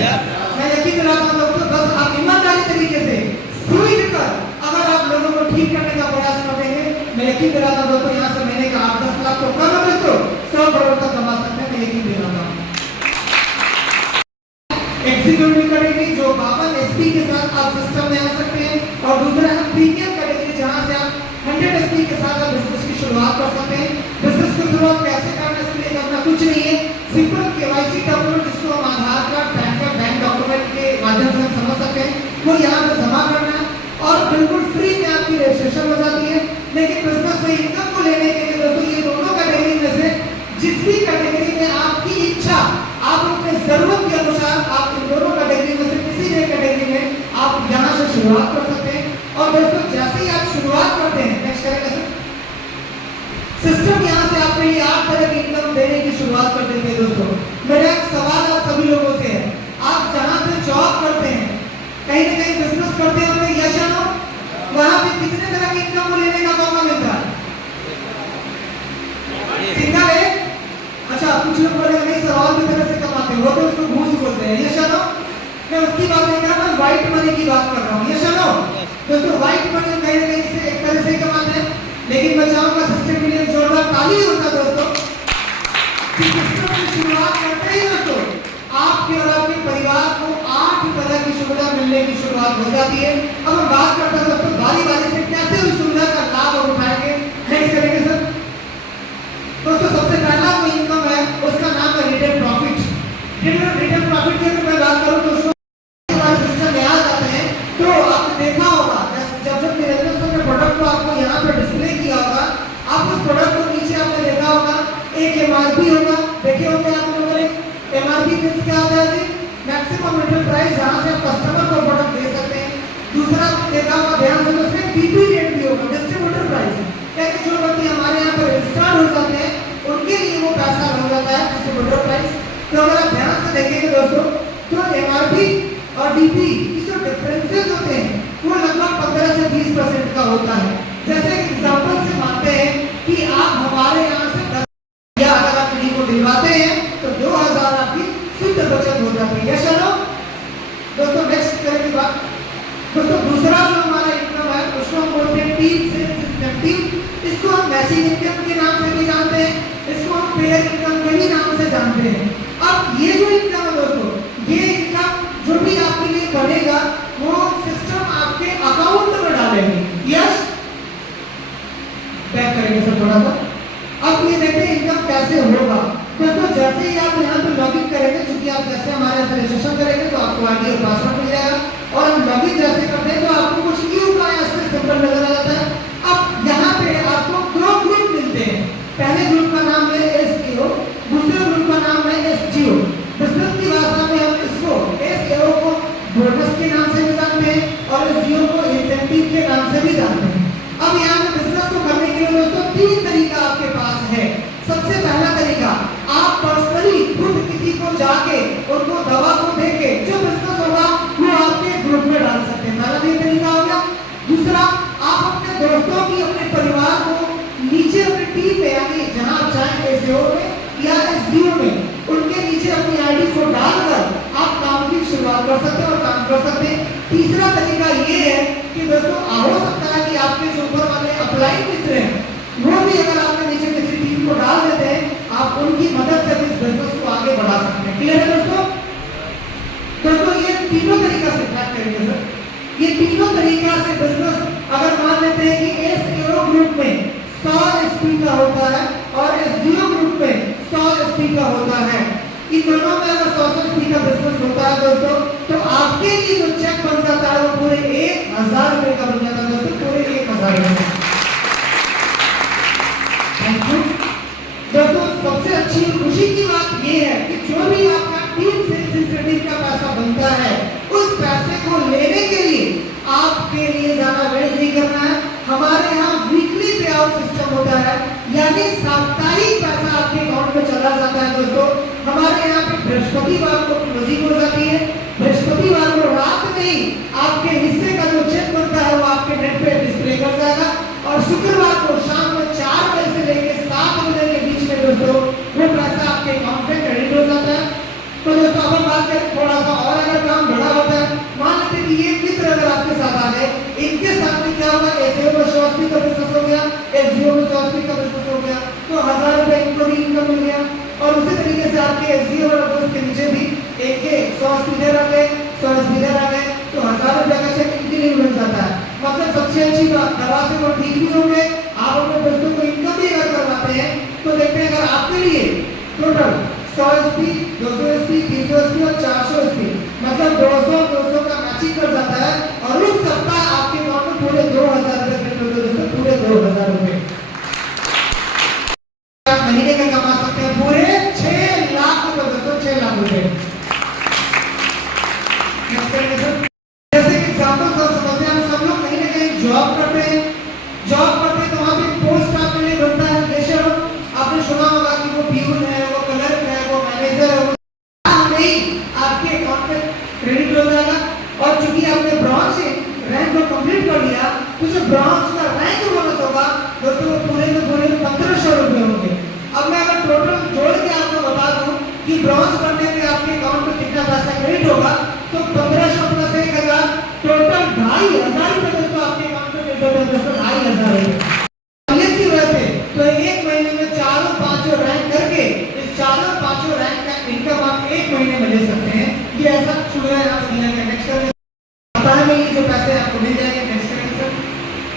मैं यकीन दिलाता हूं दोस्तों, बस आप ईमानदारी तरीके से स्वीट कर अगर आप लोगों को ठीक करने का प्रयास कर देंगे, मैं यकीन दिलाता हूं दोस्तों यहाँ से महीने का 8-10 लाख तो कम है दोस्तों 100 करोड़ तक कमा सकते हैं। मैं यकीन दिलाता हूँ एग्जीक्यूटिव कैटेगरी जो 52 एसपी के साथ आप सिस्टम में आ सकते हैं, और दूसरा है प्रीमियम कैटेगरी जहां से आप 100 एसपी के साथ आप बिजनेस की शुरुआत कर सकते हैं। बिजनेस की शुरुआत कैसे करना, इसके लिए करना कुछ नहीं है, सिंपल केवाईसी डॉक्यूमेंट जिसको हम Aadhaar card, PAN card, bank document के माध्यम से हम समझ सकते हैं, वो यहाँ पे जमा करना है और बिल्कुल फ्री में आपकी रजिस्ट्रेशन हो जाती है। लेकिन बिजनेस में इनकम को लेने के लिए दोस्तों ये दोनों कैटेगरी में से जिस भी कैटेगरी में आपकी इच्छा, आप अपने जरूरत के अनुसार आप इन दोनों कैटेगरी में से किसी भी कैटेगरी में आप यहाँ से शुरुआत कर सकते हैं। और दोस्तों जैसे ही आप शुरुआत करते हैं, नेक्स्ट करेंगे सर, सिस्टम यहाँ से आपके लिए 8 तरह की इनकम देने की शुरुआत कर देते हैं। दोस्तों मेरा एक सवाल आप सभी लोगों से है, आप जहाँ पे जॉब करते हैं, कहीं ना कहीं बिजनेस करते हैं, अपने यश हो वहाँ पे कितने तरह की इनकम को लेने का मौका मिलता है? सिंगल है? अच्छा कुछ लोग बोलेंगे नहीं सर और भी तरह से कमाते हैं, वो तो उसको घूस बोलते हैं। यश हो, मैं उसकी बात नहीं कर रहा, मैं व्हाइट मनी की बात कर रहा हूँ। यश हो दोस्तों, व्हाइट मनी कहीं ना कहीं से एक तरह से कमाते हैं, लेकिन मैं चाहूंगा सिस्टम के लिए जोरदार ताली होता दोस्तों कि सिस्टम की शुरुआत करते ही दोस्तों आपके और आपके परिवार को 8 तरह की सुविधा मिलने की शुरुआत हो जाती है। अब हम बात करते हैं दोस्तों बारी बारी से कैसे उस सुविधा का लाभ हम उठाएंगे, नेक्स्ट करेंगे सर। दोस्तों सबसे पहला जो इनकम है उसका नाम है रिटेल प्रॉफिट। रिटेल प्रॉफिट की अगर मैं बात करूं तो सिस्टम में आ जाते हैं तो आपने देखा होगा जब निरंतर सर ने प्रोडक्ट को आपको यहाँ पे डिस्प्ले किया होगा, आप उस प्रोडक्ट को नीचे आपने देखा होगा एक एमआरपी होगा, डिस्ट्रीब्यूटर प्राइस जहाँ से आप कस्टमर को प्रोडक्ट दे सकते हैं। दूसरा देखा होगा ध्यान से, उसमें डीपी रेट भी होगा, डिस्ट्रीब्यूटर प्राइस, यानी जो व्यक्ति हमारे यहाँ पर इंस्टॉल हो जाते हैं उनके लिए वो पैसा हो जाता है डिस्ट्रीब्यूटर प्राइस। तो अगर आप ध्यान से देखेंगे दोस्तों, तो एमआरपी और डीपी की जो डिफरेंसेस होते हैं वो लगभग 15 से 20% का होता है। जैसे एग्जांपल से मानते हैं कि आप हमारे यहाँ से 10 या अगर आप डी को दिलवाते हैं तो 2000 आपकी शुद्ध बचत हो जाती है। यस नो दोस्तों, नेक्स्ट करेंगे बात। दोस्तों दूसरा जो हमारा इनकम है उसको हम बोलते हैं टीम सेल्स इंसेंटिव। इसको हम मैचिंग इनकम के नाम से भी जानते हैं, इसको हम पेयर इनकम के भी नाम से जानते हैं। अब ये जो इनकम है दोस्तों, ये इनकम जो भी आपके लिए बनेगा वो सिस्टम आपके अकाउंट में डालेंगे। यस, बैक करेंगे सर थोड़ा सा। अब ये देखते हैं इनकम कैसे होगा। दोस्तों जैसे ही आप यहाँ पे लॉगिन करेंगे, क्योंकि आप जैसे हमारे यहाँ रजिस्ट्रेशन करेंगे तो आपको आईडी और पासवर्ड मिल जाएगा, और हम लॉगिन जैसे करते हैं तो आपको कुछ न्यू का ऐसे सिंबल नजर आ जाता है। अब यहाँ पे आपको दो ग्रुप मिलते हैं। पहले ग्रुप का नाम है एसईओ, दूसरे ग्रुप का नाम है एसजीओ। बिजनेस की भाषा में हम इसको एसईओ को बोनस के नाम से भी जानते हैं और एसजीओ को इंसेंटिव के नाम से भी जानते हैं। अब यहाँ पे बिजनेस को करने के लिए दोस्तों 3 तरीका आपके पास है। सबसे पहला तरीका, आप पर्सनली खुद किसी को जाके उनको दवा को देके जो बिजनेस होगा वो आपके ग्रुप में डाल सकते हैं। पहला ये तरीका हो गया। दूसरा, आप अपने दोस्तों की, अपने परिवार को नीचे अपनी टीम में, यानी जहां आप चाहें एसईओ में या एसडीओ में, उनके नीचे अपनी आईडी को डालकर आप काम की शुरुआत कर सकते हैं और काम कर सकते हैं। तीसरा तरीका ये है कि दोस्तों हो सकता है कि आपके जो ऊपर वाले अप्लाई मित्र हैं वो भी अगर आपके नीचे किसी टीम को डाल देते हैं, आप उनकी मदद से इस बिजनेस को आगे बढ़ा सकते हैं। क्लियर है दोस्तों? दोस्तों ये तीनों तरीका से बात करेंगे सर। ये तीनों तरीका से बिजनेस, अगर मान लेते हैं कि एसईओ ग्रुप में 100 एसपी का होता है और एसडीओ ग्रुप में 100 एसपी का होता है, इन दोनों में अगर 100 एसपी का बिजनेस होता है दोस्तों, तो आपके लिए जो चेक बन जाता है वो पूरे 1000 रुपए का बन जाता है दोस्तों, पूरे 1000 रुपए। थैंक यू दोस्तों। सबसे अच्छी खुशी की बात ये है कि जो भी आपका टीम सेल्स इंसेंटिव का पैसा बनता है, उस पैसे को लेने के लिए आपके लिए ज्यादा वेट नहीं करना है। हमारे यहाँ वीकली पे आउट सिस्टम होता है, यानी साप्ताहिक पैसा आपके अकाउंट में चला जाता है दोस्तों। हमारे यहाँ पे बृहस्पतिवार को क्लोजिंग हो जाती है, बृहस्पतिवार को रात में ही आपके हिस्से का जो चेक बनता है वो आपके नेट पे डिस्प्ले कर जाएगा, और शुक्रवार को शाम में 4 बजे से लेकर 7 बजे के बीच में दोस्तों वो पैसा आपके अकाउंट पे क्रेडिट हो जाता है। तो दोस्तों अब हम बात करें थोड़ा सा और, अगर काम बड़ा होता है, मान लेते हैं कि ये मित्र अगर आपके साथ आ गए, इनके साथ में क्या होगा, एसईओ में 100 एसपी का बिजनेस हो गया, एसजीओ में 100 एसपी का बिजनेस हो गया, तो 1000 रुपए इनको भी इनकम मिल गया। और उसी तरीके से आपके एसजीओ और उसके नीचे भी एक 100 एसपी आ गए, 100 एसपी आ गए, तो 1000 रुपए का चेक इनके लिए मिल जाता है। मतलब सबसे अच्छी बात, दवा से वो ठीक भी होंगे, आप अपने दोस्तों को इनकम भी अगर करवाते हैं तो देखते हैं अगर आपके लिए टोटल 100 एसपी, 200 एसपी, 300 एसपी और 400 एसपी, मतलब 200 का मैचिंग कर जाता है, और उस सप्ताह आपके अकाउंट में पूरे 2000 रुपए क्रेडिट होते हैं, पूरे 2000 रुपए महीने का कमा सकते हैं, पूरे 6 लाख रुपए दोस्तों, 6 लाख रुपए। जैसे कि एग्जाम्पल समझते हैं, हम सब लोग कहीं ना कहीं जॉब करते हैं, तो वहाँ पे पोस्ट आपके लिए बनता है। जैसे आपने सुना होगा कि वो प्यून है, वो क्लर्क है, वो मैनेजर है, वो नहीं आपके अकाउंट में क्रेडिट हो जाएगा। और चूंकि आपने ब्रॉन्ज रैंक को कंप्लीट कर लिया, तो जो ब्रॉन्ज का रैंक बोनस होगा दोस्तों वो पूरे में पूरे 1500 रुपए होंगे। अब मैं अगर टोटल जोड़ के आपको बता दूं कि ब्रॉन्ज बनने पे आपके अकाउंट में कितना पैसा क्रेडिट होगा, तो 1500 प्लस 1000, टोटल 2500 रुपए दोस्तों आपके अकाउंट में क्रेडिट होगा दोस्तों, 2500 रुपए। की वजह से तो एक महीने में 4-5 रैंक करके इस 4-5 रैंक का इनकम आप एक महीने में ले सकते हैं। ये ऐसा शुरू है, आप मिलेंगे नेक्स्ट करेंगे, पता है ये जो पैसे आपको मिल जाएंगे नेक्स्ट करेंगे।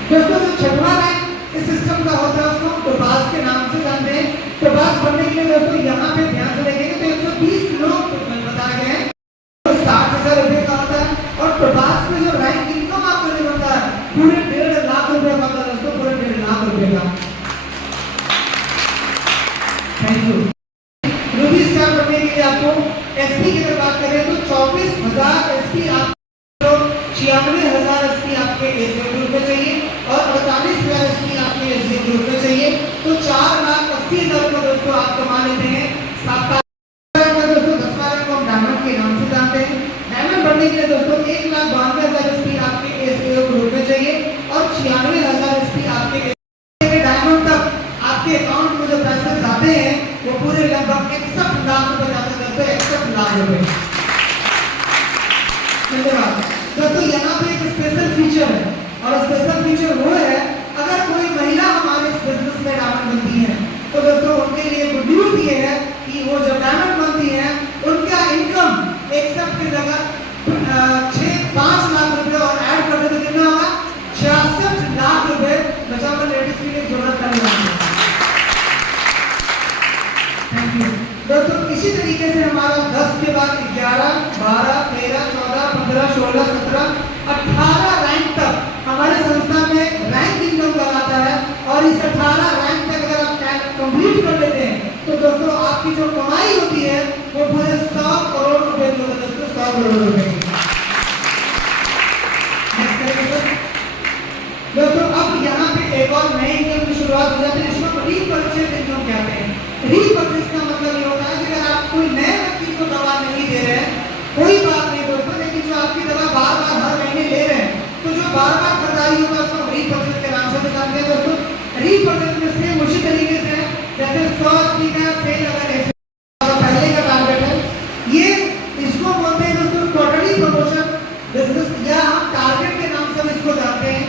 दोस्तों जो 6वां रैंक इस सिस्टम का होता है उसको प्रभास के नाम से जानते हैं। प्रभास बनने के लिए दोस्तों यहाँ पे ध्यान से देखेंगे तो 120 लोग बताए गए हैं, तो 60,000 रुपए का होता है। और प्रभास में जो रैंक इनकम आपको नहीं बनता है पूरे 1.5 लाख रुपए का होता है दोस्तों, पूरे 1.5 लाख रुपए का। Thank you. रूबी स्टार बनने के लिए आपको एसपी की अगर बात करें तो 24,000 लाख रुपए। धन्यवाद दोस्तों। यहाँ पे एक स्पेशल फीचर है और स्पेशल फीचर वो है, अगर कोई महिला हमारे इस बिजनेस में डायमंड बनती है तो दोस्तों उनके लिए गुड न्यूज ये है कि वो जब डायमंड बनती है उनका इनकम एक्सेप्ट की जगह 5 लाख रुपए और ऐड कर दे तो कितना होगा 66 लाख रुपए बचाकर लेडीज के लिए जरूरत पड़ेगी। थैंक यू दोस्तों। इसी तरीके से हमारा 10 के बाद 11, 12, 13, 14, 15, 16, 17, 18 रैंक तक हमारे संस्था में रैंक इनकम लगाता है और इस 18 रैंक तक अगर आप कंप्लीट कर लेते हैं तो दोस्तों आपकी जो कमाई होती है वो पूरे 100 करोड़ रुपए की होती है दोस्तों, 100 करोड़ रुपए की। दोस्तों अब यहाँ पे एक और नए इनकम की शुरुआत हो जाती है, इसको रीपरचेज इनकम कहते हैं। रीपरचेज का मतलब ये होता है कि अगर आप कोई नए व्यक्ति को दवा नहीं दे रहे हैं, कोई बात नहीं दोस्तों, लेकिन जो आपकी दवा बार बार हर महीने ले रहे हैं तो जो बार बार खरीदारी होगा उसको रीपरचेज के नाम से बताते हैं दोस्तों। रीपरचेज में सेम उसी तरीके से है जैसे 100 का सेल अगर ऐसे पहले का टारगेट है, ये इसको बोलते हैं दोस्तों क्वार्टरली प्रमोशन बिजनेस, या हम टारगेट के नाम से इसको जानते हैं।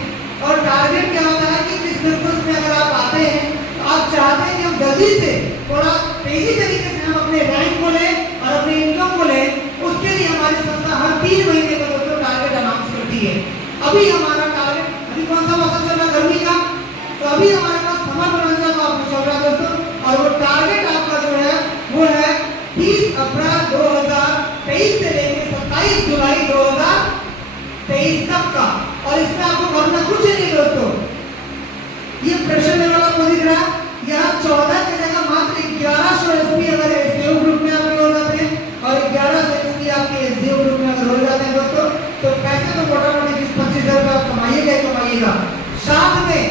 और टारगेट क्या होता है कि इस बिजनेस में अगर आप आते हैं तो आप चाहते हैं कि हम जल्दी से थोड़ा तेजी तरीके से हम अपने रैंक को लें और अपने इनकम को लें, उसके लिए हमारी संस्था हर 3 महीने का दोस्तों टारगेट अनाउंस करती है। अभी हमारा टारगेट, अभी कौन सा मौसम चल रहा है, गर्मी का, तो अभी हमारे पास समर मनोरंजन का ऑफर चल रहा है दोस्तों, और वो टारगेट आपका जो है वो है 30 अप्रैल 2023 से लेकर 27 जुलाई 2023 तक का। और इसमें आपको करना कुछ नहीं दोस्तों, ये प्रेशर लेवल आपको दिख रहा है, यहाँ 14 की जगह मात्र 1100 एसपी अगर एसडीओ ग्रुप में आपके हो जाते हैं और 1100 एसपी आपके एसडीओ ग्रुप में अगर हो जाते हैं दोस्तों, तो पैसे तो मोटा-मोटी 20-25 हजार रुपए आप कमाइएगा ही कमाइएगा। साथ में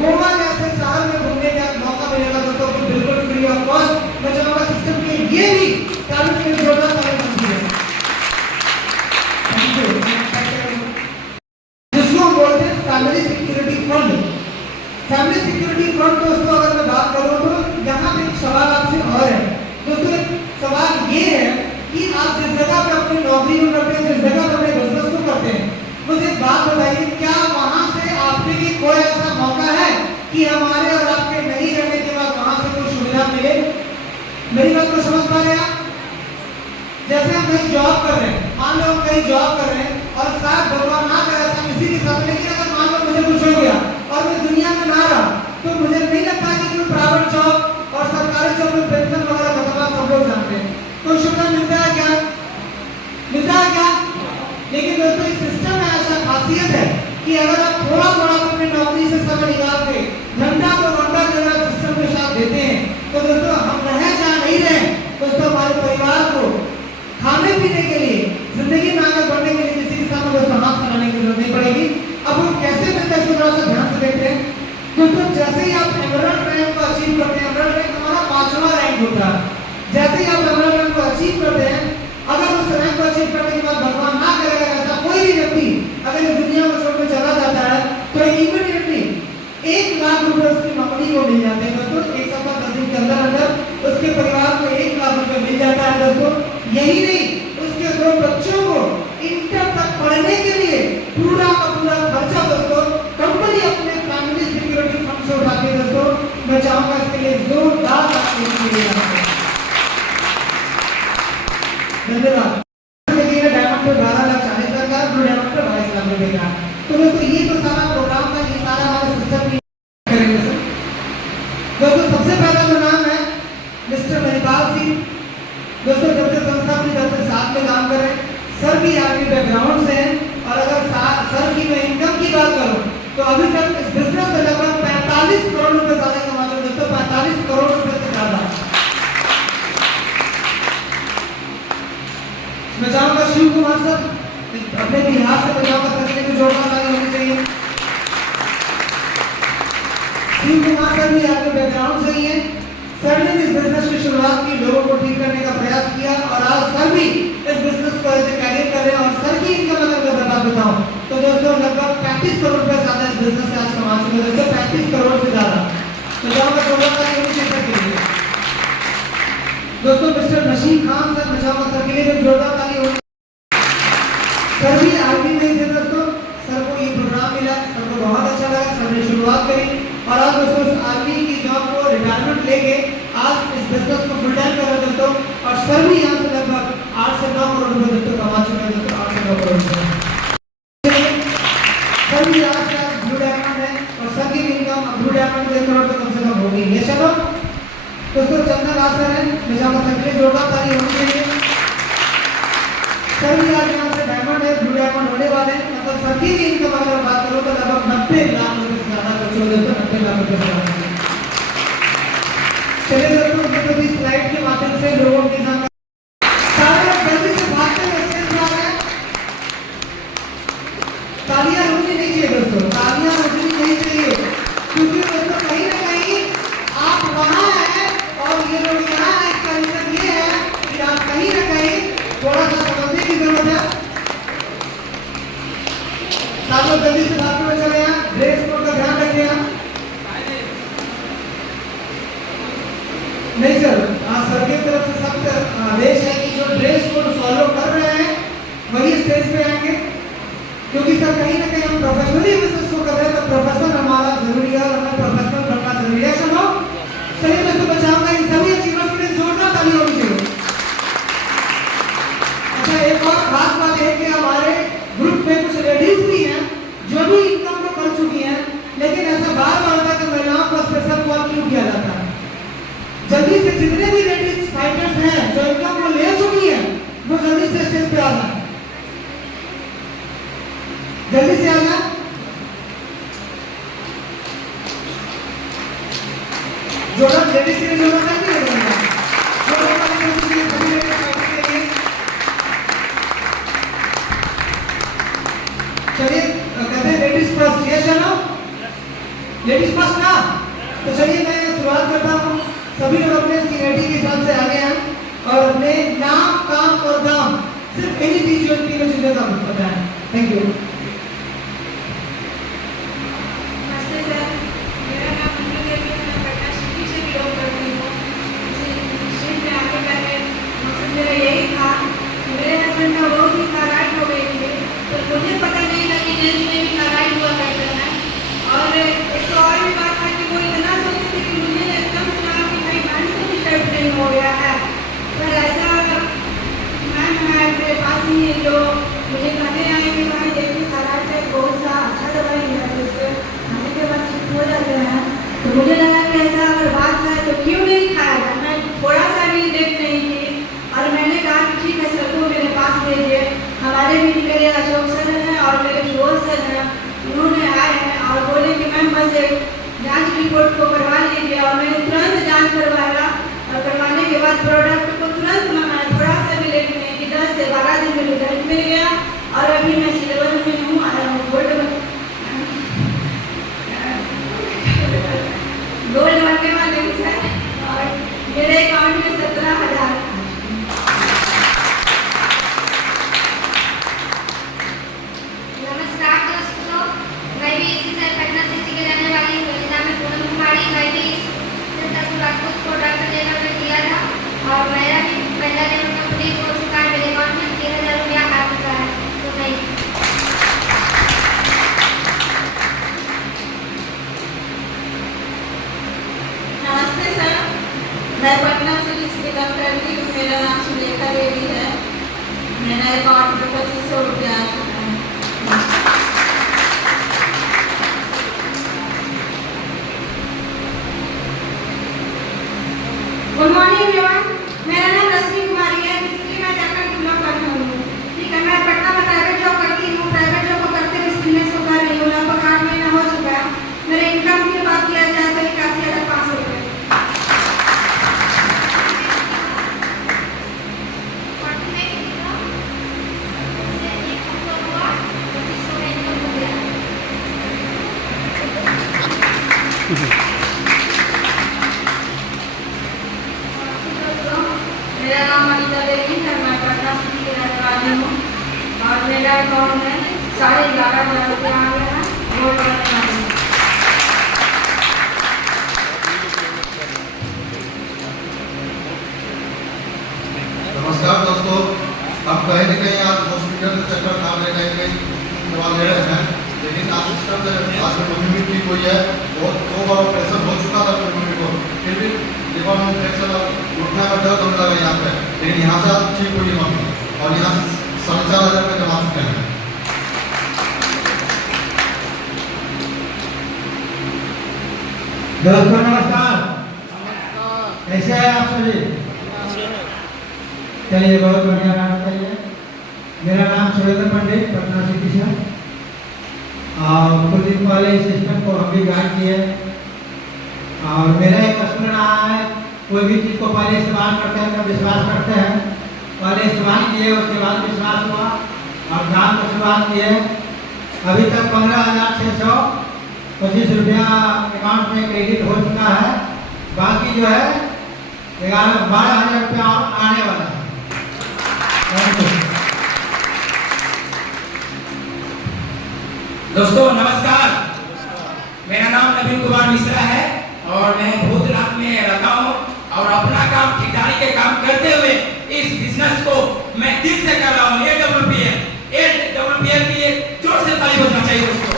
गोवा जैसे शहर में घूमने का मौका मिलेगा दोस्तों, बिल्कुल फ्री ऑफ कॉस्ट। मैं चाहूंगा सिस्टम के ये भी चालू की जरूरत बनती है। Thank you. जिसको हम बोलते हैं family security fund. Family security fund दोस्तों अगर मैं बात करूं तो यहाँ पे एक सवाल आपसे और है दोस्तों। सवाल ये है कि आप जिस जगह पे अपनी नौकरी को करते हैं, जिस जगह पे अपने बिजनेस को करते हैं, मुझे एक बात बताइए, क्या वहां से आपके लिए कोई ऐसा मौका है कि हमारे और आपके नहीं रहने के बाद वहां से कोई सुविधा मिले? मेरी बात को समझ पा रहे हैं आप? जैसे हम कहीं जॉब कर रहे हैं, मान लो हम कहीं जॉब कर रहे हैं और शायद भगवान ना करे ऐसा किसी के साथ, लेकिन अगर मान लो मुझे कुछ हो गया और मैं दुनिया में ना रहा, तो मुझे नहीं लगता कि कोई प्राइवेट जॉब और सरकारी जॉब में पेंशन वगैरह खत्म, सब लोग जानते हैं, कोई सुविधा मिलता है क्या? मिलता है क्या? लेकिन दोस्तों इस सिस्टम में ऐसा खासियत है कि अगर आप थोड़ा थोड़ा अपनी नौकरी से समय निकाल के घंटा को घंटा जो है सिस्टम के साथ देते हैं, तो दोस्तों हम रहे या नहीं रहे दोस्तों, हमारे परिवार को खाने पीने के लिए, जिंदगी में आगे बढ़ने के लिए किसी के सामने दोस्तों हाथ फैलाने की जरूरत नहीं पड़ेगी। अब हम कैसे मिलते हैं इसको थोड़ा सा ध्यान से देखते हैं दोस्तों। जैसे ही आप एमरल्ड रैंक को अचीव करते हैं, एमरल्ड रैंक हमारा 5वां रैंक होता है, जैसे ही आप एमरल्ड रैंक को अचीव करते हैं, अगर उस रैंक को अचीव करने के बाद भगवान ना करेगा ऐसा कोई भी व्यक्ति अगर इस दुनिया को छोड़कर चला जाता है तो इमीडिएटली 1 लाख रुपए उसकी नौकरी को मिल जाते हैं दोस्तों। 1 सप्ताह 10 दिन के अंदर अंदर उसके परिवार को 1 लाख रुपए मिल जाता है दोस्तों। यही नहीं, उसके 2 बच्चों को इंटर तक पढ़ने के लिए पूरा का पूरा खर्चा दोस्तों कंपनी अपने फैमिली सिक्योरिटी फंड से उठाती है दोस्तों। मैं चाहूंगा इसके लिए जोरदार धन्यवाद। डायमंड पे 12,40,000 का, ब्लू डायमंड पे 22 लाख रुपए का। तो दोस्तों ये तो सारा प्रोग्राम का, ये सारा हमारे सिस्टम की करेंगे सर। दोस्तों सबसे पहला जो नाम है मिस्टर मणिपाल सिंह दोस्तों, जब से संस्था अपनी तरफ से साथ में काम कर रहे हैं, सर भी आर्मी बैकग्राउंड से हैं, और अगर सर की मैं इनकम की बात करूं तो अभी तक इस बिजनेस से लगभग 45 करोड़ रुपए ज्यादा कमा चुके दोस्तों, 45 करोड़ रुपए से ज्यादा। मैं चाहूंगा शिव कुमार सर अपने बिहार से बचाव कर सकने को जोरदार ताली होनी चाहिए। शिव कुमार सर भी आपके बैकग्राउंड से ही है, सर ने इस बिजनेस की शुरुआत की, लोगों को ठीक करने का प्रयास किया, और आज सर भी इस बिजनेस को ऐसे कैरियर कर रहे हैं। और सर की इनकम अगर मैं बात बताऊं तो दोस्तों लगभग 35 करोड़ रुपए ज्यादा इस बिजनेस से आज कमा चुके हैं दोस्तों, 35 करोड़ से ज्यादा। तो चाहूंगा जोरदार ताली होनी चाहिए सर के लिए। दोस्तों mister Rashid Khan sir Nizama sir के लिए जोरदार ताली हो। सर भी आर्मी में थे दोस्तों, सर को ये प्रोग्राम मिला, सर को बहुत अच्छा लगा, सर ने शुरुआत करी और आज दोस्तों उस आर्मी की जॉब को रिटायरमेंट लेके आज इस बिजनेस को फुल टाइम कर रहे हैं दोस्तों। और सर भी यहाँ से लगभग 8 से 9 करोड़ रुपए दोस्तों कमा चुके हैं दोस्तों, 8 से 9 करोड़ रुपए। सर भी आज का ब्लू डायमंड है और सर की इनकम ब्लू डायमंड के करोड़ तो कम से कम होगी। ये चलो दोस्तों चंदन राज सर है निजामा सर के लिए जोरदार ताली होनी चाहिए। सर भी आज यहाँ से डायमंड है, ब्लू डायमंड होने वाले हैं। मतलब सर की भी इनकम अगर बात करो तो लगभग 90 लाख रुपए से ज्यादा कुछ हो दोस्तों, 90 लाख रुपए से ज्यादा। चलिए दोस्तों ये तो इस स्लाइड के माध्यम से लोगों के साथ सारे जल्दी से भागते हुए स्टेज पे आ गए। तालियां रुकनी नहीं चाहिए दोस्तों, तालियां रुकनी नहीं चाहिए, क्योंकि दोस्तों कहीं ना कहीं आप वहां हैं और ये लोग यहाँ हैं। इसका रीजन ये है कि आप कहीं ना कहीं थोड़ा सा समझने की जरूरत है। आप लोग जल्दी से भागते हुए चले हैं, ड्रेस कोड का ध्यान रखिए। नहीं सर, आज सर की तरफ से सख्त आदेश है कि जो ड्रेस कोड फॉलो कर रहे हैं वही स्टेज पे आएंगे, क्योंकि सर कहीं ना कहीं हम प्रोफेशनली बिजनेस को कर रहे हैं तो प्रोफेशनल हमारा जरूरी है और हमें प्रोफेशनल बनना जरूरी है। चलो चलिए दोस्तों बचाऊंगा इन सभी अचीवर्स के लिए जोरदार ताली होनी चाहिए। अच्छा एक और खास बात है कि हमारे ग्रुप में कुछ लेडीज भी हैं जो भी इनकम को कर चुकी हैं, लेकिन ऐसा बार बार होता है कि महिलाओं को स्पेशल कॉल क्यों किया जाता है। जल्दी से जितने भी लेडीज फाइटर्स हैं जो इनकम को ले चुकी हैं वो जल्दी से स्टेज पे आ जाए, जल्दी से आ जाए। जोड़ा लेडीज के लिए जोड़ा करके हो जाएगा, जोड़ा करके सभी लेडीज फाइटर के लिए। चलिए कहते हैं लेडीज फर्स्ट, ये चलो लेडीज फर्स्ट ना। तो चलिए मैं शुरुआत करता हूँ। सभी लोग अपने सीनियरिटी के हिसाब से आगे हैं और अपने नाम, काम और दाम सिर्फ इन्हीं तीनों चीजों का बताएं। Thank you. नमस्ते सर, मेरा नाम मंजू देवी है, मैं पटना सिटी से बिलोंग करती हूँ। शिफ्ट में आगे करके मकसद मेरा यही था कि मेरे हस्बैंड का बहुत ही थायराइड हो गई थी, तो मुझे पता नहीं था कि जेंट्स में भी थायराइड हुआ करता है। और एक तो और भी बात था कि वो इतना सोचते थे कि मुझे एकदम सुना कि कहीं मैम को डिस्टर्ब नहीं हो गया है, पर ऐसा मैम है मेरे पास ही है जो मुझे कहते आए कि भाई देखिए थायराइड का बहुत सा अच्छा दवाई है, उसके खाने के बाद ठीक हो जाते हैं। तो मुझे लगा कि ऐसा अगर बात है तो क्यों नहीं खाया। मैं थोड़ा सा भी देख नहीं की और मैंने कहा कि ठीक है सर को मेरे पास भेजिए। हमारे भी मेरे अशोक सर हैं और मेरे सुबोध सर हैं, उन्होंने आए हैं और बोले कि मैम बस एक जांच रिपोर्ट को करवा लीजिए। और मैंने तुरंत जांच करवाया और करवाने के बाद प्रोडक्ट को तुरंत मंगाया, थोड़ा सा भी लेट नहीं कि 10 से 12 दिन में रिजल्ट मिल गया और अभी मैं सिल्वर में हूँ, गोल्ड बनने वाले हूँ सर। और मेरे अकाउंट में 17,000। नमस्कार दोस्तों, मैं भी इसी से पटना सिटी के रहने वाली हूँ। मेरा नाम है पूनम कुमारी। मैं भी इस कुछ प्रोडक्ट लेकर के किया था और मेरा भी पहला लेवल कंप्लीट हो चुका है। मेरे अकाउंट में 13,000 रुपया आ चुका है। तो मैं नमस्ते सर, मैं पटना से बिलोंग करती हूँ। मेरा नाम सुलेखा देवी है। मेरा अकाउंट में 2500 रुपया आ चुका है। गुड मॉर्निंग एवरीवन, मेरा नाम रश्मि कुमारी है। बेसिकली मैं जाकर बिलोंग करती हूँ। ठीक है, मैं पटना में प्राइवेट जॉब करती हूँ। प्राइवेट जॉब को करते हुए बिजनेस को कर रही हूँ। लगभग 8 महीना हो चुका है। मेरे इनकम की बात किया जाए तो 81,500 रुपये। मेरा नाम अनिता देवी है। मैं पटना सिटी की रहने वाली हूँ और मेरा अकाउंट में 11,500 रुपया आ गया है। गोल्ड बनने वाली हूँ। नमस्कार दोस्तों, हम कहीं न कहीं आज हॉस्पिटल से चक्कर खा रहे हैं, कहीं दवा ले रहे हैं, लेकिन आज सिस्टम से आज मम्मी भी ठीक हुई है। बहुत 2 बार ऑपरेशन हो चुका था मम्मी को, फिर भी लिवर में इन्फेक्शन और घुटने में दर्द होने लगा यहाँ पे, लेकिन यहाँ से आज ठीक हुई मम्मी और यहाँ से 4,500 रुपये कमा चुके हैं। दोस्तों नमस्कार, कैसे हैं आप सभी? चलिए, बहुत बढ़िया नाम बताइए। मेरा नाम सुरेंद्र पंडित, पटना सिटी से। और कुछ दिन पहले इस सिस्टम को हम भी ज्वाइन किए और मेरा एक असूल रहा है, कोई भी चीज़ को पहले इस्तेमाल करते हैं तो विश्वास करते हैं। पहले इस्तेमाल किए, उसके बाद विश्वास हुआ और काम को शुरुआत किए। अभी तक 15,625 रुपया अकाउंट में क्रेडिट हो चुका है। बाकी जो है 12,000 रुपया और आने वाला है। दोस्तों नमस्कार, मेरा नाम नवीन कुमार मिश्रा है और मैं भूतनाथ में रहता हूँ और अपना काम ठेकेदारी के काम करते हुए इस बिजनेस को मैं दिल से कर रहा हूँ। AWPL की एक जोर से ताली बजना चाहिए दोस्तों।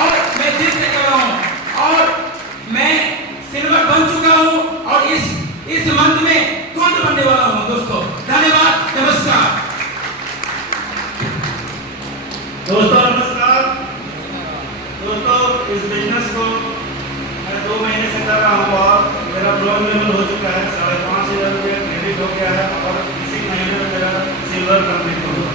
और मैं दिल से कर रहा हूँ और मैं सिल्वर बन चुका हूँ और इस मंथ में गोल्ड बनने वाला हूँ दोस्तों। धन्यवाद, नमस्कार दोस्तों नमस्कार। दोस्तों इस बिजनेस को मैं 2 महीने से कर रहा हूँ और मेरा ब्लॉक लेवल हो चुका है, 5,500 रुपये क्रेडिट हो गया है और इसी महीने में मेरा सिल्वर कंप्लीट हो गया।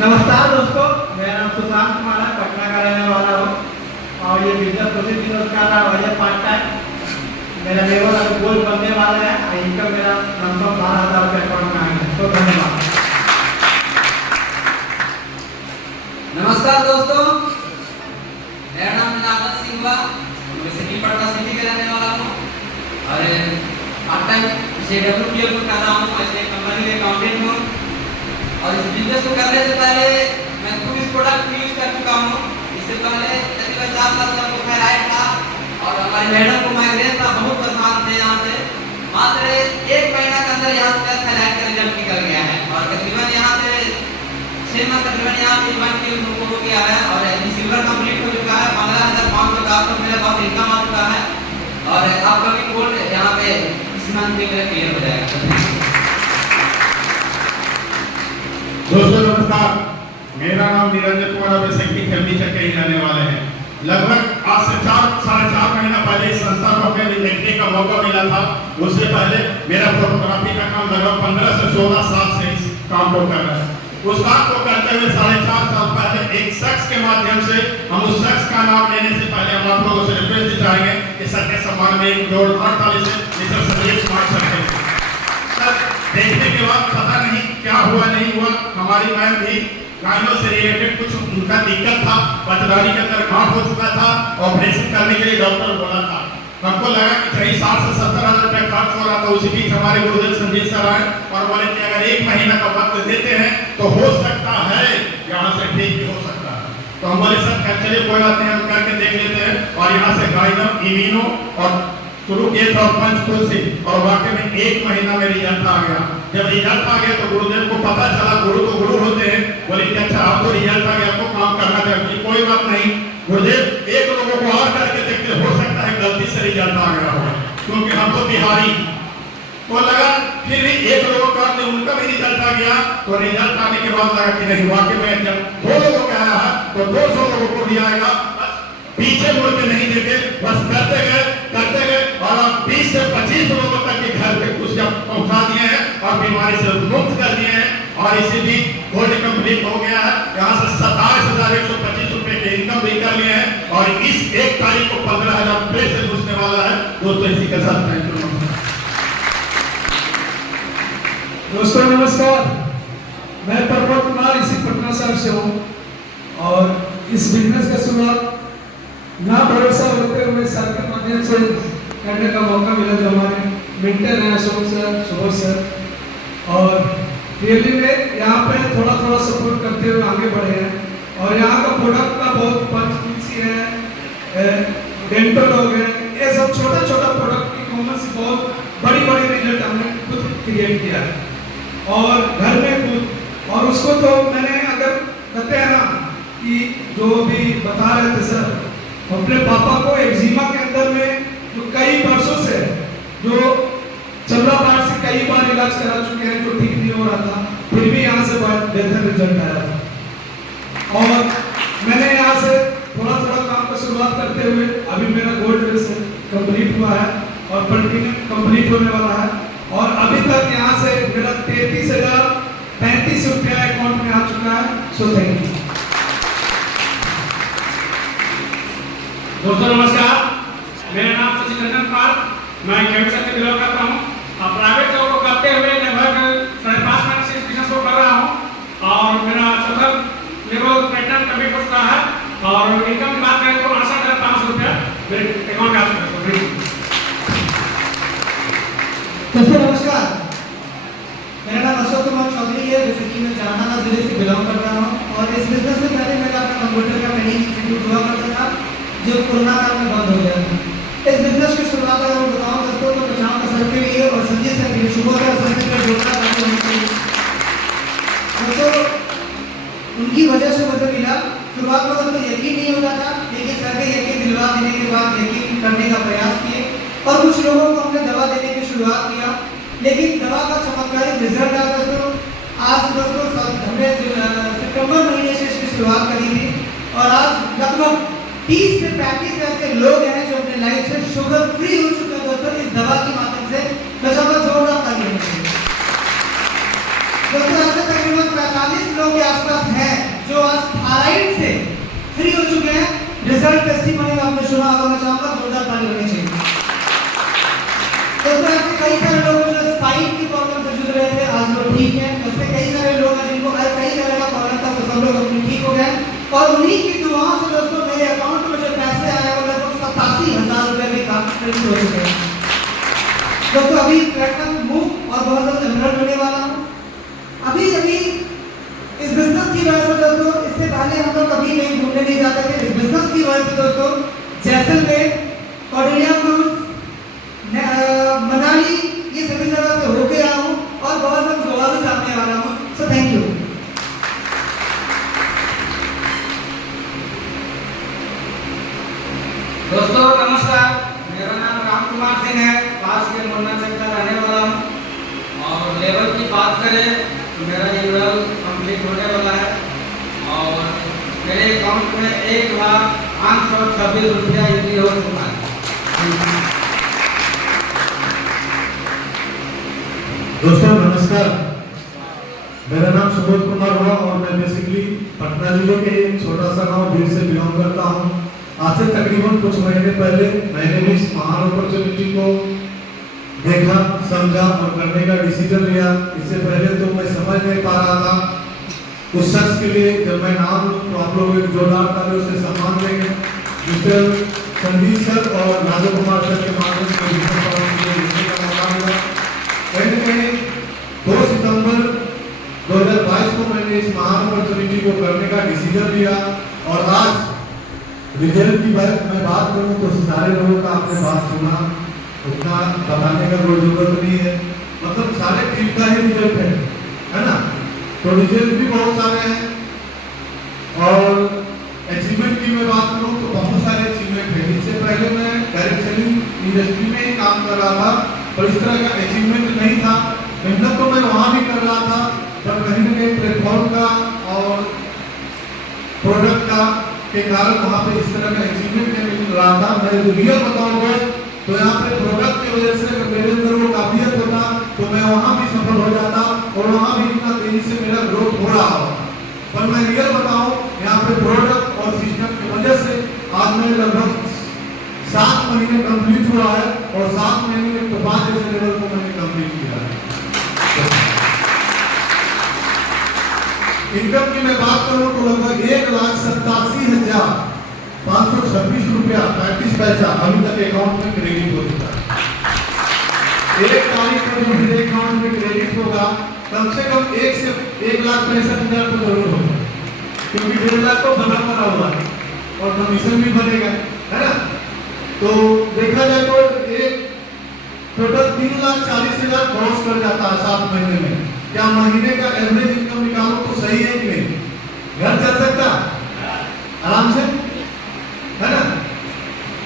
नमस्कार दोस्तों, मेरा नाम सुशांत कुमार है, पटना का रहने वाला हूँ और ये बिजनेस प्रतिदिन कर रहा है पार्ट टाइम। मेरा लेवल अभी गोल्ड बनने वाला है और इनकम मेरा लगभग 12,000 रुपये अकाउंट में आएंगे। तो धन्यवाद। नमस्कार दोस्तों, मेरा नाम नागत सिंह हुआ, मैं सिटी पटना सिटी के रहने वाला हूँ और पार्ट टाइम AWPL को कर रहा हूँ। ऐसे कंपनी में अकाउंटेंट हूँ और इस बिजनेस को करने से पहले मैं खुद इस प्रोडक्ट को यूज कर चुका हूँ। इससे पहले तकरीबन 4 साल तक को थायराइड था और हमारी मैडम को माइग्रेन था, बहुत परेशान थे। यहाँ से मात्र 1 महीना के अंदर यहाँ से थायराइड का रिजल्ट निकल गया है और तकरीबन यहाँ से 6 माह तकरीबन यहाँ पे 1 किलो हो गया है और सिल्वर कंप्लीट हो चुका है। 15,500 का आसपास मेरे पास इनकम आ चुका है और आपका भी गोल्ड यहाँ पे इस मंथ में मेरा क्लियर हो जाएगा। दोस्तों नमस्कार, मेरा नाम निरंजन कुमार है, सेक्रेटरी फर्नीचर के ही रहने वाले हैं। लगभग आज से 4-4.5 महीना पहले इस संस्था को देखने का मौका मिला था। उससे पहले मेरा फोटोग्राफी का काम लगभग 15 से 16 साल से इस काम को कर रहा है। उस काम को करते हुए 4.5 साल पहले एक शख्स के माध्यम से हम उस शख्स का नाम लेने से पहले हम आप लोगों से रिक्वेस्ट चाहेंगे कि सर के सम्मान में एक जोर ताली से मिस्टर संदेश कुमार सर के देखने के बाद पता नहीं क्या हुआ नहीं हुआ, हमारी मैम भी गायों से रिलेटेड कुछ उनका दिक्कत था, पटवारी के अंदर घाव हो चुका था, ऑपरेशन करने के लिए डॉक्टर बोला था। हमको लगा कि कहीं 60 से 70,000 रुपये खर्च हो रहा था। उसी बीच हमारे गुरुदेव संजीत सर आए और बोले कि अगर 1 महीना का वक्त देते हैं तो हो सकता है यहाँ से ठीक भी हो सकता है। तो हम बोले सर चलिए कोई बात नहीं, हम करके देख लेते हैं और यहाँ से गाइनो इम्यूनो और शुरू किए थे और पंचतुलसी और वाकई में 1 महीना में रिजल्ट आ गया। जब रिजल्ट आ गया तो गुरुदेव को पता चला, गुरु तो गुरु होते हैं, बोले कि अच्छा आप तो रिजल्ट आ गया, आपको काम करना चाहिए। कोई बात नहीं गुरुदेव, एक लोगों को और करके देखते, हो सकता है गलती से रिजल्ट आ गया हो, क्योंकि हम तो बिहारी तो लगा। फिर भी एक लोगों का उनका भी रिजल्ट आ गया तो रिजल्ट आने के बाद लगा कि नहीं वाकई में जब 2 लोगों का आया है तो 200 लोगों को भी आएगा। पीछे मुड़ के नहीं देखे, बस करते गए और आप 20 से 25 लोगों तक के घर पे कुछ पहुंचा दिए हैं और बीमारी से मुक्त कर दिए हैं और इसी भी गोल्ड कंप्लीट हो गया है। यहाँ से 27,125 रुपए के इनकम भी कर लिए हैं और इस 1 तारीख को 15,000 रुपए से घुसने वाला है। दोस्तों इसी के साथ दोस्तों नमस्कार, मैं प्रमोद कुमार इसी पटना शहर से हूँ और इस बिजनेस का शुरुआत ना भरोसा होते हुए सर के माध्यम से करने का मौका मिला, जो हमारे मेंटर हैं अशोक सर, सुबोध सर, और रियली में यहाँ पे थोड़ा थोड़ा सपोर्ट करते हुए आगे बढ़े हैं। और यहाँ का प्रोडक्ट का बहुत पंचतुलसी है, डेंटल हो गए, ये सब छोटा छोटा प्रोडक्ट की कॉमन सी बहुत बड़ी रिजल्ट हमने खुद क्रिएट किया है और घर में खुद। और उसको तो मैंने अगर कहते हैं ना कि जो भी बता रहे थे सर, अपने पापा को एक्जिमा के अंदर में जो कई वर्षों से जो चमड़ाबाड़ से कई बार इलाज करा चुके हैं, जो ठीक नहीं हो रहा था, फिर भी यहाँ से बहुत बेहतर रिजल्ट आया था। और मैंने यहाँ से थोड़ा थोड़ा काम का शुरुआत करते हुए अभी मेरा गोल्ड रेस कंप्लीट हुआ है और प्लेटिनम कंप्लीट होने वाला है। और अभी तक यहाँ से मेरा 33,035 रुपया अकाउंट में आ चुका है। सो थैंक यू दोस्तों, नमस्कार। मेरा नाम सचिन रंजन कुमार, मैं कैंसर से बिलोंग करता हूँ। प्राइवेट जॉब को करते हुए लगभग 5.5 महीने से इस बिजनेस को कर रहा हूँ और मेरा टोटल लेवल प्लेटिनम कंप्लीट हो चुका है। और इनकम की बात करें तो 68,500 रुपया मेरे अकाउंट में आ चुका है। दोस्तों नमस्कार, मेरा नाम अशोक कुमार चौधरी है। जैसे कि मैं जामनगर जिले से बिलोंग करता हूँ और इस बिजनेस से पहले मेरा अपना कंप्यूटर का ट्रेनिंग इंस्टीट्यूट हुआ करता था, जो कोरोना काल में बंद हो गया था। इस बिजनेस की शुरुआत अगर मैं बताऊँ दोस्तों तो बचाव का सर के लिए और संजय सर के लिए शुभ का सर से जोड़ना ताकि होना चाहिए दोस्तों, उनकी वजह से मुझे मिला। शुरुआत में दोस्तों यकीन नहीं होता था, लेकिन सर के यकीन दिलवा देने के बाद यकीन करने का प्रयास किए और कुछ लोगों को हमने दवा देने की शुरुआत किया, लेकिन दवा का चमत्कारिक रिजल्ट आया दोस्तों। आज दोस्तों हमने सितंबर महीने से इसकी शुरुआत करी थी और आज लगभग 30 से 35 ऐसे लोग हैं जो अपने लाइफ से शुगर फ्री हो चुके हैं दोस्तों, इस दवा के माध्यम से। बचाव जोरदार ताली होनी दोस्तों। ऐसे तकरीबन 45 लोग के आसपास हैं जो आज थायराइड से फ्री हो चुके हैं। रिजल्ट टेस्टिमनी आपने सुना होगा, मैं चाहूंगा जोरदार ताली होनी चाहिए दोस्तों। ऐसे कई सारे लोग जो स्पाइन की प्रॉब्लम से जूझ रहे थे, आज लोग ठीक हैं। ऐसे कई सारे लोग हैं जिनको कई तरह का प्रॉब्लम था, तो सब लोग अपनी ठीक हो गए और उन्हीं की दुआओं से दोस्तों मेरे अकाउंट में जो पैसे आए वो लगभग 87,000 रुपए भी काफी हो चुके हैं दोस्तों। अभी प्लेटिनम मूव और बहुत जल्द एमराल्ड होने वाला हूँ। अभी इस बिजनेस की वजह से दोस्तों, इससे पहले हम लोग कभी नहीं घूमने नहीं जाते थे। इस बिजनेस की वजह से दोस्तों जैसलमेर, कोडिलिया क्रूज, मनाली, ये सभी जगह से होके आया हूँ और बहुत जल्द गोवा भी सामने वाला हूँ। सो थैंक यू दोस्तों नमस्कार, मेरा नाम राम कुमार सिंह है, पास के मोरना चक का रहने वाला हूँ। और लेवल की बात करें तो मेरा लेवल कंप्लीट होने वाला है और मेरे अकाउंट में 1,08,26 रुपया एंट्री हो चुका है। दोस्तों नमस्कार, मेरा नाम सुबोध कुमार हुआ और मैं बेसिकली पटना जिले के एक छोटा सा गांव भीड़ से बिलोंग करता हूँ। आज से तकरीबन कुछ महीने पहले मैंने भी इस महान अपॉर्चुनिटी को देखा, समझा और करने का डिसीजन लिया। इससे पहले तो मैं समझ नहीं पा रहा था उस शख्स के लिए। जब मैं नाम लूँ तो आप लोग एक जोरदार ताली से सम्मान देंगे। मिस्टर संदीप सर और राजू कुमार सर के माध्यम से लिखने का मौका मिला। कहीं 2 सितंबर 2022 को मैंने इस महान अपॉर्चुनिटी को करने का डिसीजन लिया और आज रिजल्ट की मैं बात करूं तो सारे लोगों का आपने बात सुना, उतना बताने का कोई जरूरत नहीं है। मतलब सारे टीम का ही रिजल्ट है ना। तो रिजल्ट भी बहुत सारे हैं और अचीवमेंट की मैं बात करूं तो बहुत सारे अचीवमेंट है। इससे पहले मैं डायरेक्ट सेलिंग इंडस्ट्री में ही काम कर रहा था और इस तरह का अचीवमेंट नहीं था। मेहनत तो मैं वहाँ भी कर रहा था, पर कहीं ना कहीं प्लेटफॉर्म का और प्रोडक्ट का के कारण वहाँ पे इस तरह का अचीवमेंट नहीं मिल रहा था। मैं रियल बताऊंगा तो यहाँ पे प्रोडक्ट की वजह से अगर मेरे अंदर वो काबिलियत होता तो मैं वहाँ भी सफल हो जाता और वहाँ भी इतना तेजी से मेरा ग्रोथ हो रहा होता। पर मैं रियल बताऊँ, यहाँ पे प्रोडक्ट और सिस्टम की वजह से आज मैं लगभग 7 महीने कंप्लीट हुआ है और 7 महीने में तो 5 ऐसे लेवल को मैंने कंप्लीट किया है। इनकम की मैं बात करूं तो लगभग 1,87,526 रुपया 35 पैसा अभी तक अकाउंट में क्रेडिट हो चुका है। 1 तारीख को जो मेरे अकाउंट में क्रेडिट होगा कम से कम 1 से 1,65,000 तो जरूर होगा, क्योंकि 1.5 लाख तो बना पड़ा हुआ है और कमीशन भी बनेगा, है ना। तो देखा जाए तो एक टोटल 3,40,000 क्रॉस कर जाता है 7 महीने में। क्या महीने का एवरेज इनकम निकालो तो सही है कि नहीं? घर चल सकता आराम से, है ना?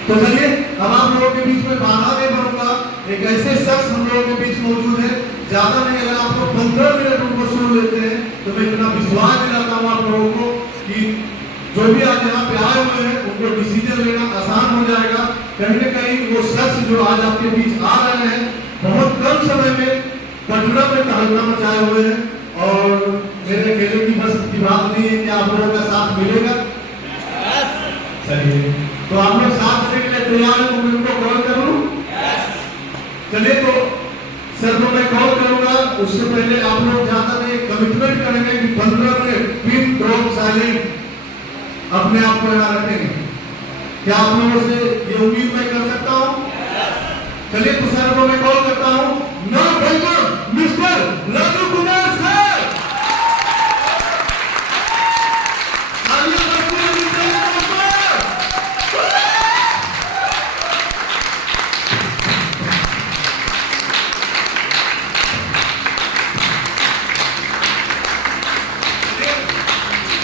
तो चलिए अब आप लोगों के बीच में बाधा नहीं बनूंगा। एक ऐसे शख्स हम लोगों के बीच मौजूद है, ज्यादा नहीं, अगर आप लोग 15 मिनट उनको सुन लेते हैं तो मैं इतना विश्वास दिलाता हूँ आप लोगों को कि जो भी आज यहाँ पे आए हुए हैं उनको डिसीजन लेना आसान हो जाएगा। कहीं न कहीं वो शख्स जो आज आपके बीच आ रहे हैं बहुत कम समय में पटना में तहलका मचाए हुए हैं और मेरे अकेले की बस की बात नहीं है कि आप लोगों का साथ मिलेगा। चलिए तो आप लोग साथ देने के लिए तैयार हैं तो मैं उनको कॉल करूं? चलिए तो सर को मैं कॉल करूंगा, उससे पहले आप लोग ज्यादा नहीं कमिटमेंट करेंगे कि 15 मिनट पिन ड्रॉप साइलेंट अपने आप को यहाँ रखेंगे। क्या आप लोगों से ये उम्मीद मैं कर सकता हूँ? चलिए तो सर को मैं कॉल करता हूँ। ना welcome mister Raju Kumar sir.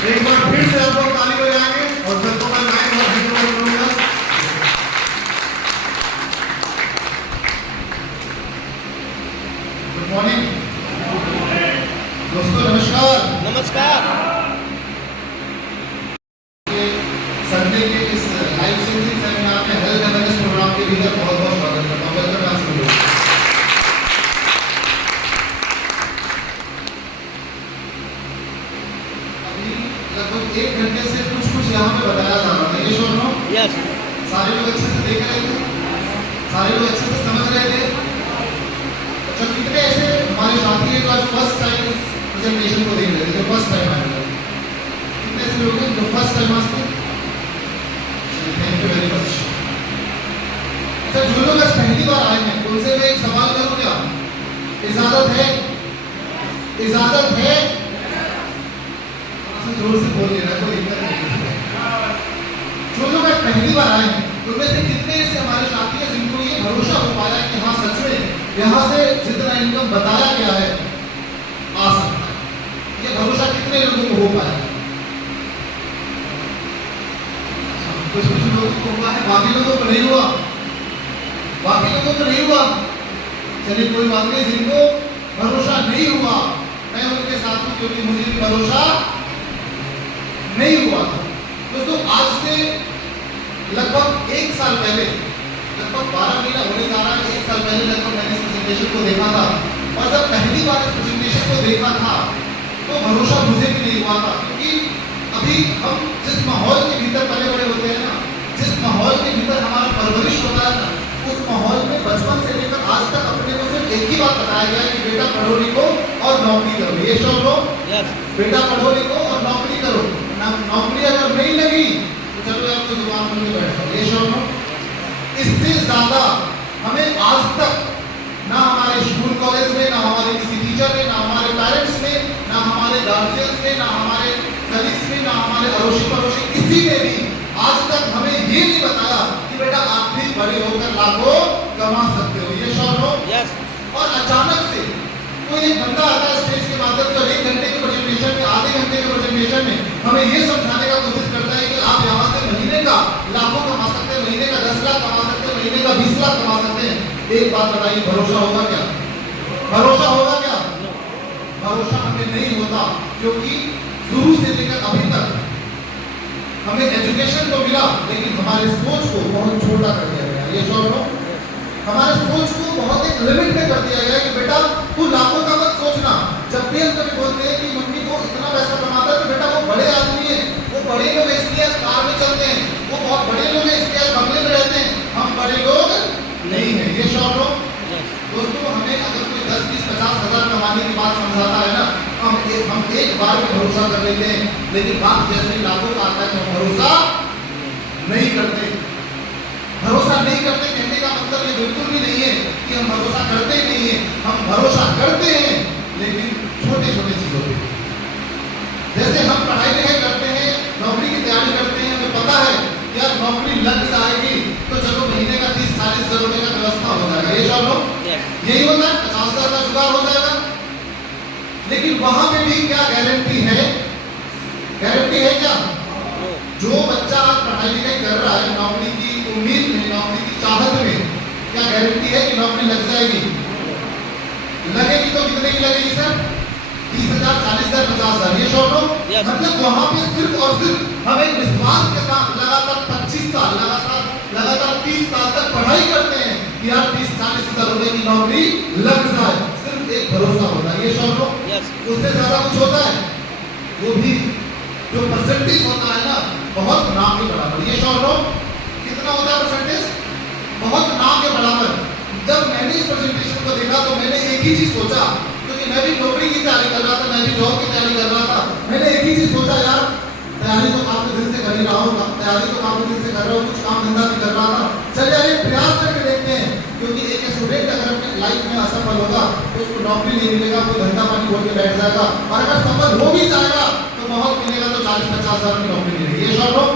एक बार फिर से आप लोग ताली बजाएंगे और सर को मैं माइक और हैंडओवर करूंगा। गुड मॉर्निंग दोस्तों, नमस्कार। संडे के इस लाइव स्ट्रीमिंग सेमिनार में हेल्थ अवेयरनेस प्रोग्राम के भीतर बहुत बहुत स्वागत करता हूँ। वेलकम आप सभी लोग। लगभग 1 घंटे से कुछ यहाँ पे बताया जा रहा था, ये शो नो? यस। सारे लोग अच्छे से देख रहे थे, सारे लोग अच्छे से समझ रहे थे। अच्छा, कितने ऐसे हमारे साथी हैं जो आज फर्स्ट टाइम इस प्रेजेंटेशन को देख रहे थे, जो फर्स्ट टाइम आए थे? कितने ऐसे लोग हैं जो फर्स्ट टाइम आज थे? Thank you very much. अच्छा, जो लोग आज पहली बार आए हैं उनसे मैं एक सवाल करूँ क्या? इजाजत है? इजाजत है? जोर से बोल लेना, कोई दिक्कत नहीं। जो लोग आज पहली बार आए हैं उनमें से कितने ऐसे हमारे साथी हैं जिनको ये भरोसा हो पाया कि हाँ सच में यहाँ से जितना इनकम बताया गया है आ सकता है? ये भरोसा कितने लोगों को हो पाया? कुछ लोगों को हुआ है, बाकी लोगों को नहीं हुआ, बाकी लोगों को नहीं हुआ। चलिए कोई बात नहीं, जिनको भरोसा नहीं हुआ मैं उनके साथ हूँ क्योंकि मुझे भी भरोसा नहीं हुआ था। दोस्तों, आज से लगभग 1 साल पहले, लगभग 12 महीना होने जा रहा है, 1 साल पहले लगभग मैंने इस प्रेजेंटेशन को देखा था। और जब पहली बार इस प्रेजेंटेशन को देखा था तो भरोसा मुझे भी नहीं हुआ था, क्योंकि अभी हम जिस माहौल के भीतर पले बड़े होते हैं ना, जिस माहौल के भीतर हमारा परवरिश होता है ना, उस माहौल में बचपन से लेकर आज तक अपने को सिर्फ एक ही बात बताया गया है कि बेटा पढ़ो लिखो और नौकरी करो। ये सब लोग बेटा पढ़ो लिखो और नौकरी करो, नौकरी अगर नहीं लगी तो चलो आपको दुकान खोल के बैठ जाओ। ये सब इससे ज्यादा हमें आज तक ना हमारे स्कूल कॉलेज में, ना हमारे किसी टीचर ने, ना हमारे पेरेंट्स ने, ना हमारे गार्जियंस ने, ना हमारे कलीग्स ने, ना हमारे अड़ोसी पड़ोसी किसी ने भी आज तक हमें ये नहीं बताया कि बेटा आप भी बड़े होकर लाखों कमा सकते हो। ये सब लोग और अचानक से कोई एक बंदा आता है स्टेज के माध्यम से 1 घंटे के प्रेजेंटेशन में, आधे घंटे के प्रेजेंटेशन में हमें ये समझाने का कोशिश करता है कि आप यहाँ से महीने का लाखों कमा सकते हैं, महीने का 10 लाख कमा सकते हैं, महीने का 20 लाख कमा सकते हैं। एक बात बताइए, भरोसा होगा क्या? भरोसा होगा क्या? भरोसा हमें नहीं होता, क्योंकि शुरू से लेकर अभी तक हमें एजुकेशन तो मिला लेकिन हमारे सोच को बहुत छोटा कर दिया गया। ये सब लोग हमारे सोच को बहुत एक लिमिट में कर दिया गया कि बेटा तू लाखों का मत सोचना। जब भी हम कभी बोलते हैं कि मम्मी को इतना पैसा कमाता है तो बेटा वो बड़े आदमी है, वो बड़े लोग इसलिए कार में चलते हैं, वो बहुत बड़े लोग हैं इसलिए बंगले में रहते हैं, हम बड़े लोग नहीं है। ये सब लोग दोस्तों, हमें अगर कोई 10, 20, 50 हजार कमाने की बात समझाता है ना, हम एक बार में भरोसा कर लेते हैं, लेकिन बात जैसे लाखों का आता है तो हम भरोसा नहीं करते। भरोसा नहीं करते कहने का मतलब ये बिल्कुल भी नहीं है कि हम भरोसा करते नहीं है, हम भरोसा करते हैं लेकिन छोटे छोटे चीजों पे। जैसे हम पढ़ाई लिखाई करते हैं, नौकरी की तैयारी करते हैं, हमें पता है कि यार नौकरी लग जाएगी तो चलो महीने का 30-40 हजार रुपए का व्यवस्था हो जाएगा। ये सब लोग यही होता है, 50,000 का जुगाड़ हो जाएगा। लेकिन वहां पे भी क्या गारंटी है? गारंटी है क्या? जो बच्चा आज पढ़ाई लिखाई कर रहा है, नौकरी की उम्मीद में, नौकरी की चाहत में, क्या गारंटी है कि नौकरी लग जाएगी? लगेगी तो कितने की लगेगी सर? 30,000, 40,000, 50,000। ये शॉर्ट हो, मतलब वहां पे सिर्फ और सिर्फ हम एक विश्वास के साथ लगातार 25 साल, लगातार 30 साल तक पढ़ाई करते हैं कि यार 30-40 हजार रुपए की नौकरी लग जाए। सिर्फ एक भरोसा होता है। ये शॉर्ट हो, उससे ज्यादा कुछ होता है? वो भी जो परसेंटेज होता है ना, बहुत ना के बराबर। ये शॉर्ट हो, कितना होता है परसेंटेज? बहुत ना के बराबर। जब मैंने इस प्रेजेंटेशन को देखा तो मैंने एक ही चीज सोचा, क्योंकि मैं भी नौकरी की तैयारी कर रहा था, मैं भी जॉब की तैयारी कर रहा था। मैंने एक ही चीज सोचा, यार तैयारी तो काफी दिन से कर ही रहा हूँ, तैयारी तो काफी दिन से कर रहा हूँ, कुछ काम धंधा भी कर रहा था, चल यार एक प्रयास करके देखते हैं। क्योंकि एक स्टूडेंट अगर अपने लाइफ में असफल होगा तो उसको नौकरी नहीं मिलेगा, कोई धंधा पानी खोल के बैठ जाएगा, और अगर सफल हो भी जाएगा तो बहुत मिलेगा, तो 40-50 हजार की नौकरी मिलेगी। ये शॉर्ट हो,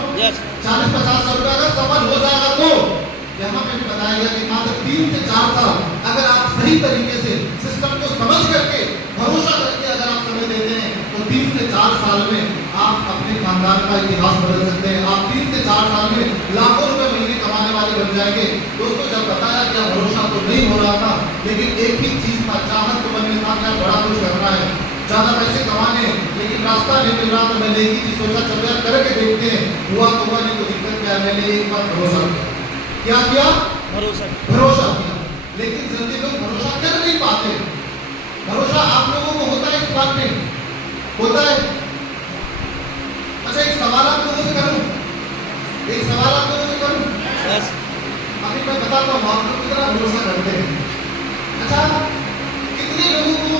40-50 हजार रुपये अगर सफल हो जाएगा तो यहाँ पे भी बताया गया कि मात्र 3 से 4 साल अगर आप सही तरीके से सिस्टम को समझ करके, भरोसा करके अगर आप समय देते हैं तो 3 से 4 साल में आप अपने खानदान का इतिहास बदल सकते हैं। आप 3 से 4 साल में लाखों रुपए महीने कमाने वाले बन जाएंगे। दोस्तों, जब बताया क्या भरोसा तो नहीं हो रहा था, लेकिन एक ही चीज था, चाहत तो मन में था, क्या बड़ा कुछ करना है, ज्यादा पैसे कमाने, लेकिन रास्ता नहीं मिल रहा। तो मैंने एक ही चीज सोचा, चलो यार करके देखते हैं। हुआ तो हुआ, नहीं तो दिक्कत क्या है। मैंने एक बार भरोसा किया। क्या किया? भरोसा किया। लेकिन जल्दी लोग भरोसा कर नहीं पाते। भरोसा आप लोगों को होता है इस बात में? होता है? अच्छा, एक सवाल आप लोगों से करूं, एक सवाल आप लोगों से करूं। अभी मैं बताता हूँ आप लोग कितना भरोसा करते हैं। अच्छा, कितने लोगों को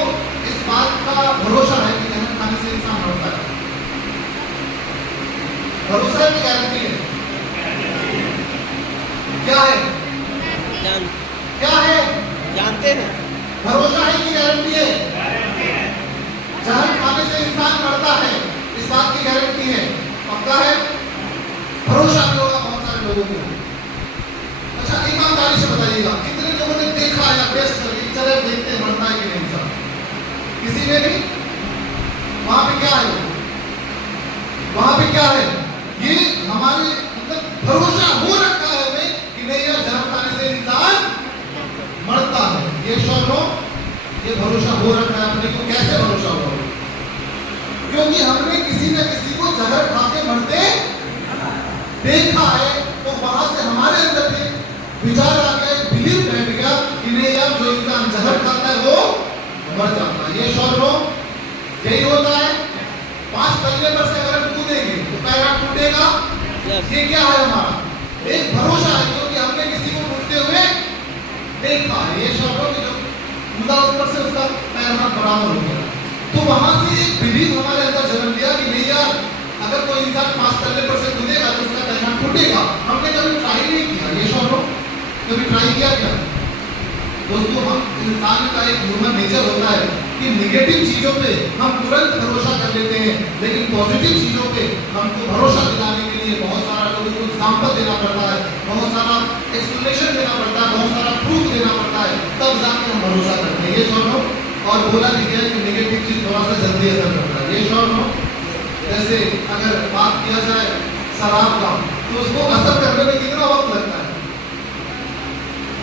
इस बात का भरोसा है कि जहर खाने से इंसान मरता है? भरोसा है कि गारंटी है? क्या है? क्या है? जानते हैं। भरोसा है कि गारंटी है? जहर खाने से इंसान मरता है, इस बात की गारंटी है, पक्का है? भरोसा भी होगा बहुत सारे लोगों को। अच्छा, ईमानदारी से बताइएगा, कितने लोगों ने देखा है, टेस्ट करके चले देखते हैं मरता है कि नहीं इंसान? किसी ने भी? वहां पे क्या है? वहां पे क्या है? ये हमारे मतलब भरोसा हो रखा है हमें कि नहीं यार जहर खाने से इंसान मरता है। ये शोनो, ये भरोसा हो रखा है अपने को। कैसे भरोसा हुआ? क्योंकि हमने किसी न किसी को जहर खा के मरते देखा है, तो वहां से हमारे अंदर भी विचार आ गया, बिलीव बैठ गया कि नहीं यार जो इंसान जहर खाता है वो मर जाता है। ये शोनो, यही होता है। 5 तल्ले पर से अगर कूदेंगे तो पैर टूटेगा। ये क्या है? हमारा एक भरोसा है, क्योंकि हमने किसी को टूटते हुए देखा है। ये शब्दों की जो कूदा उस पर से उसका पैर हाथ बराबर हो गया, तो वहां से एक बिलीव हमारे अंदर जन्म लिया कि नहीं यार अगर कोई इंसान 5 तल्ले पर से कूदेगा तो उसका पैर हाथ टूटेगा। हमने कभी ट्राई नहीं किया। ये शब्दों कभी ट्राई किया क्या? दोस्तों, हम इंसान का एक ह्यूमन नेचर होता है कि नेगेटिव चीजों पे हम तुरंत भरोसा कर लेते हैं, लेकिन पॉजिटिव चीजों पे हमको भरोसा दिलाने के लिए बहुत सारा लोगों को एग्जाम्पल देना पड़ता है, बहुत सारा एक्सप्लेनेशन देना पड़ता है, बहुत सारा प्रूफ देना पड़ता है, तब जाके हम भरोसा करते हैं। ये शोनो, और बोला भी गया कि नेगेटिव चीज थोड़ा सा जल्दी असर करता है। ये शोनो, जैसे अगर बात किया जाए शराब का, तो उसको असर करने में कितना वक्त लगता है?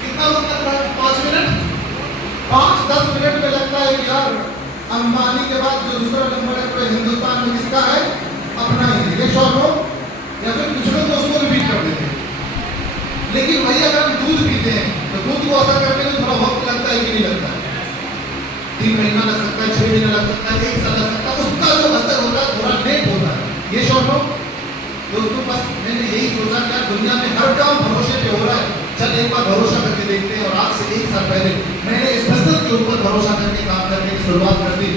कितना वक्त लगता है? 5 मिनट, 5-10 मिनट में लगता है कि यार अंबानी के बाद जो दूसरा नंबर है पूरे हिंदुस्तान में किसका है? अपना ही है। ये शॉर्ट हो, या फिर कुछ लोग तो उसको रिपीट कर देते हैं। लेकिन वही अगर हम दूध पीते हैं तो दूध को असर करने में थोड़ा वक्त लगता है कि नहीं लगता है? 3 महीना लग सकता है, 6 महीने लग सकता है, 1 साल लग सकता है, उसका जो असर होता है थोड़ा लेट होता है। ये शॉर्ट हो। दोस्तों, बस मैंने यही सोचा कि दुनिया में हर काम भरोसे पे हो रहा है, चल एक बार भरोसा करके देखते हैं। और आज से 1 साल पहले मैंने इस बिजनेस के ऊपर भरोसा करके काम करने की शुरुआत कर दी।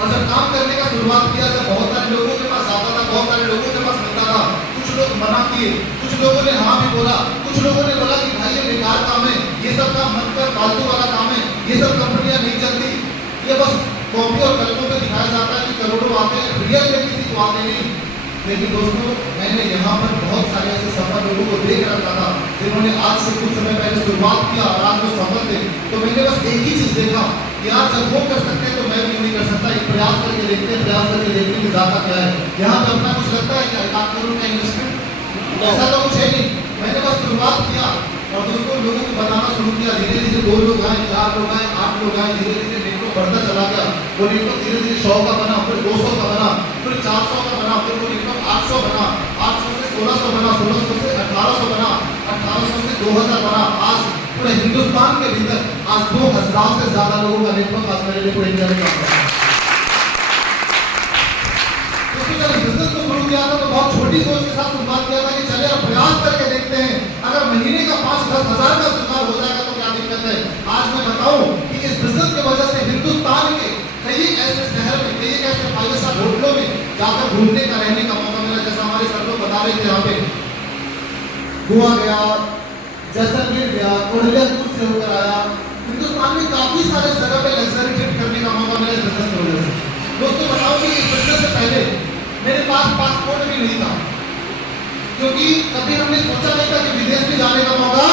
और जब काम करने का शुरुआत किया, जब बहुत सारे लोगों के पास आता था, बहुत सारे लोगों के पास मिलता था, कुछ लोग मना किए, कुछ लोगों ने हाँ भी बोला, कुछ लोगों ने बोला कि भाई ये बेकार काम है, ये सब काम मत कर, फालतू वाला काम है, ये सब कंपनियां नहीं चलती, ये बस कॉपी और कलमों पे दिखाया जाता है कि करोड़ों आते हैं, रियल में किसी को आते नहीं। लेकिन दोस्तों, मैंने यहाँ पर बहुत सारे ऐसे सफल लोगों को देख रखा था, जिन्होंने आज से कुछ समय पहले शुरुआत किया और आज वो सफल थे, तो मैंने बस एक ही चीज देखा कि यार जब वो कर सकते हैं तो मैं भी नहीं कर सकता। एक प्रयास करके देखते हैं कि ज्यादा क्या है। यहाँ पे अपना कुछ लगता है क्या काम करूँ क्या इन्वेस्टमेंट, ऐसा तो कुछ है नहीं। मैंने बस शुरुआत किया और दोस्तों लोगों को बताना शुरू किया। धीरे धीरे 2 लोग आए, 4 लोग आए, 8 लोग आए, धीरे धीरे नेटवर्क बढ़ता चला गया। वो नेटवर्क धीरे धीरे 100 का बना, फिर 200 का बना, फिर 400 का बना, फिर वो नेटवर्क 800 बना, 800 से 1600 बना, 1600 से 1800 बना, 1800 से 2000 बना। आज पूरे हिंदुस्तान के भीतर आज 2000 से ज्यादा लोगों का नेटवर्क आज मेरे लिए पूरे इंडिया में काम कर रहा है। जब बिजनेस को शुरू किया था तो बहुत छोटी सोच के साथ शुरुआत किया था कि चले अब प्रयास करके देखते हैं, अगर महीने का 5-10 हजार का सुधार हो जाएगा तो क्या दिक्कत है। आज मैं बताऊं कि इस बिजनेस की वजह से हिंदुस्तान के कई ऐसे शहर में, कई ऐसे 5 स्टार होटलों में जाकर घूमने का, रहने का मौका मिला। जैसा हमारे सर लोग बता रहे थे, यहाँ पे गोवा गया, जैसलमेर गया, कोहलियापुर से होकर आया। हिंदुस्तान में काफी सारे जगह पे लग्जरी ट्रिप करने का मौका मिला इस बिजनेस की वजह से। दोस्तों बताओ कि इस बिजनेस से पहले मेरे पास पासपोर्ट भी नहीं था, क्योंकि कभी हमने सोचा नहीं था कि विदेश में जाने का मौका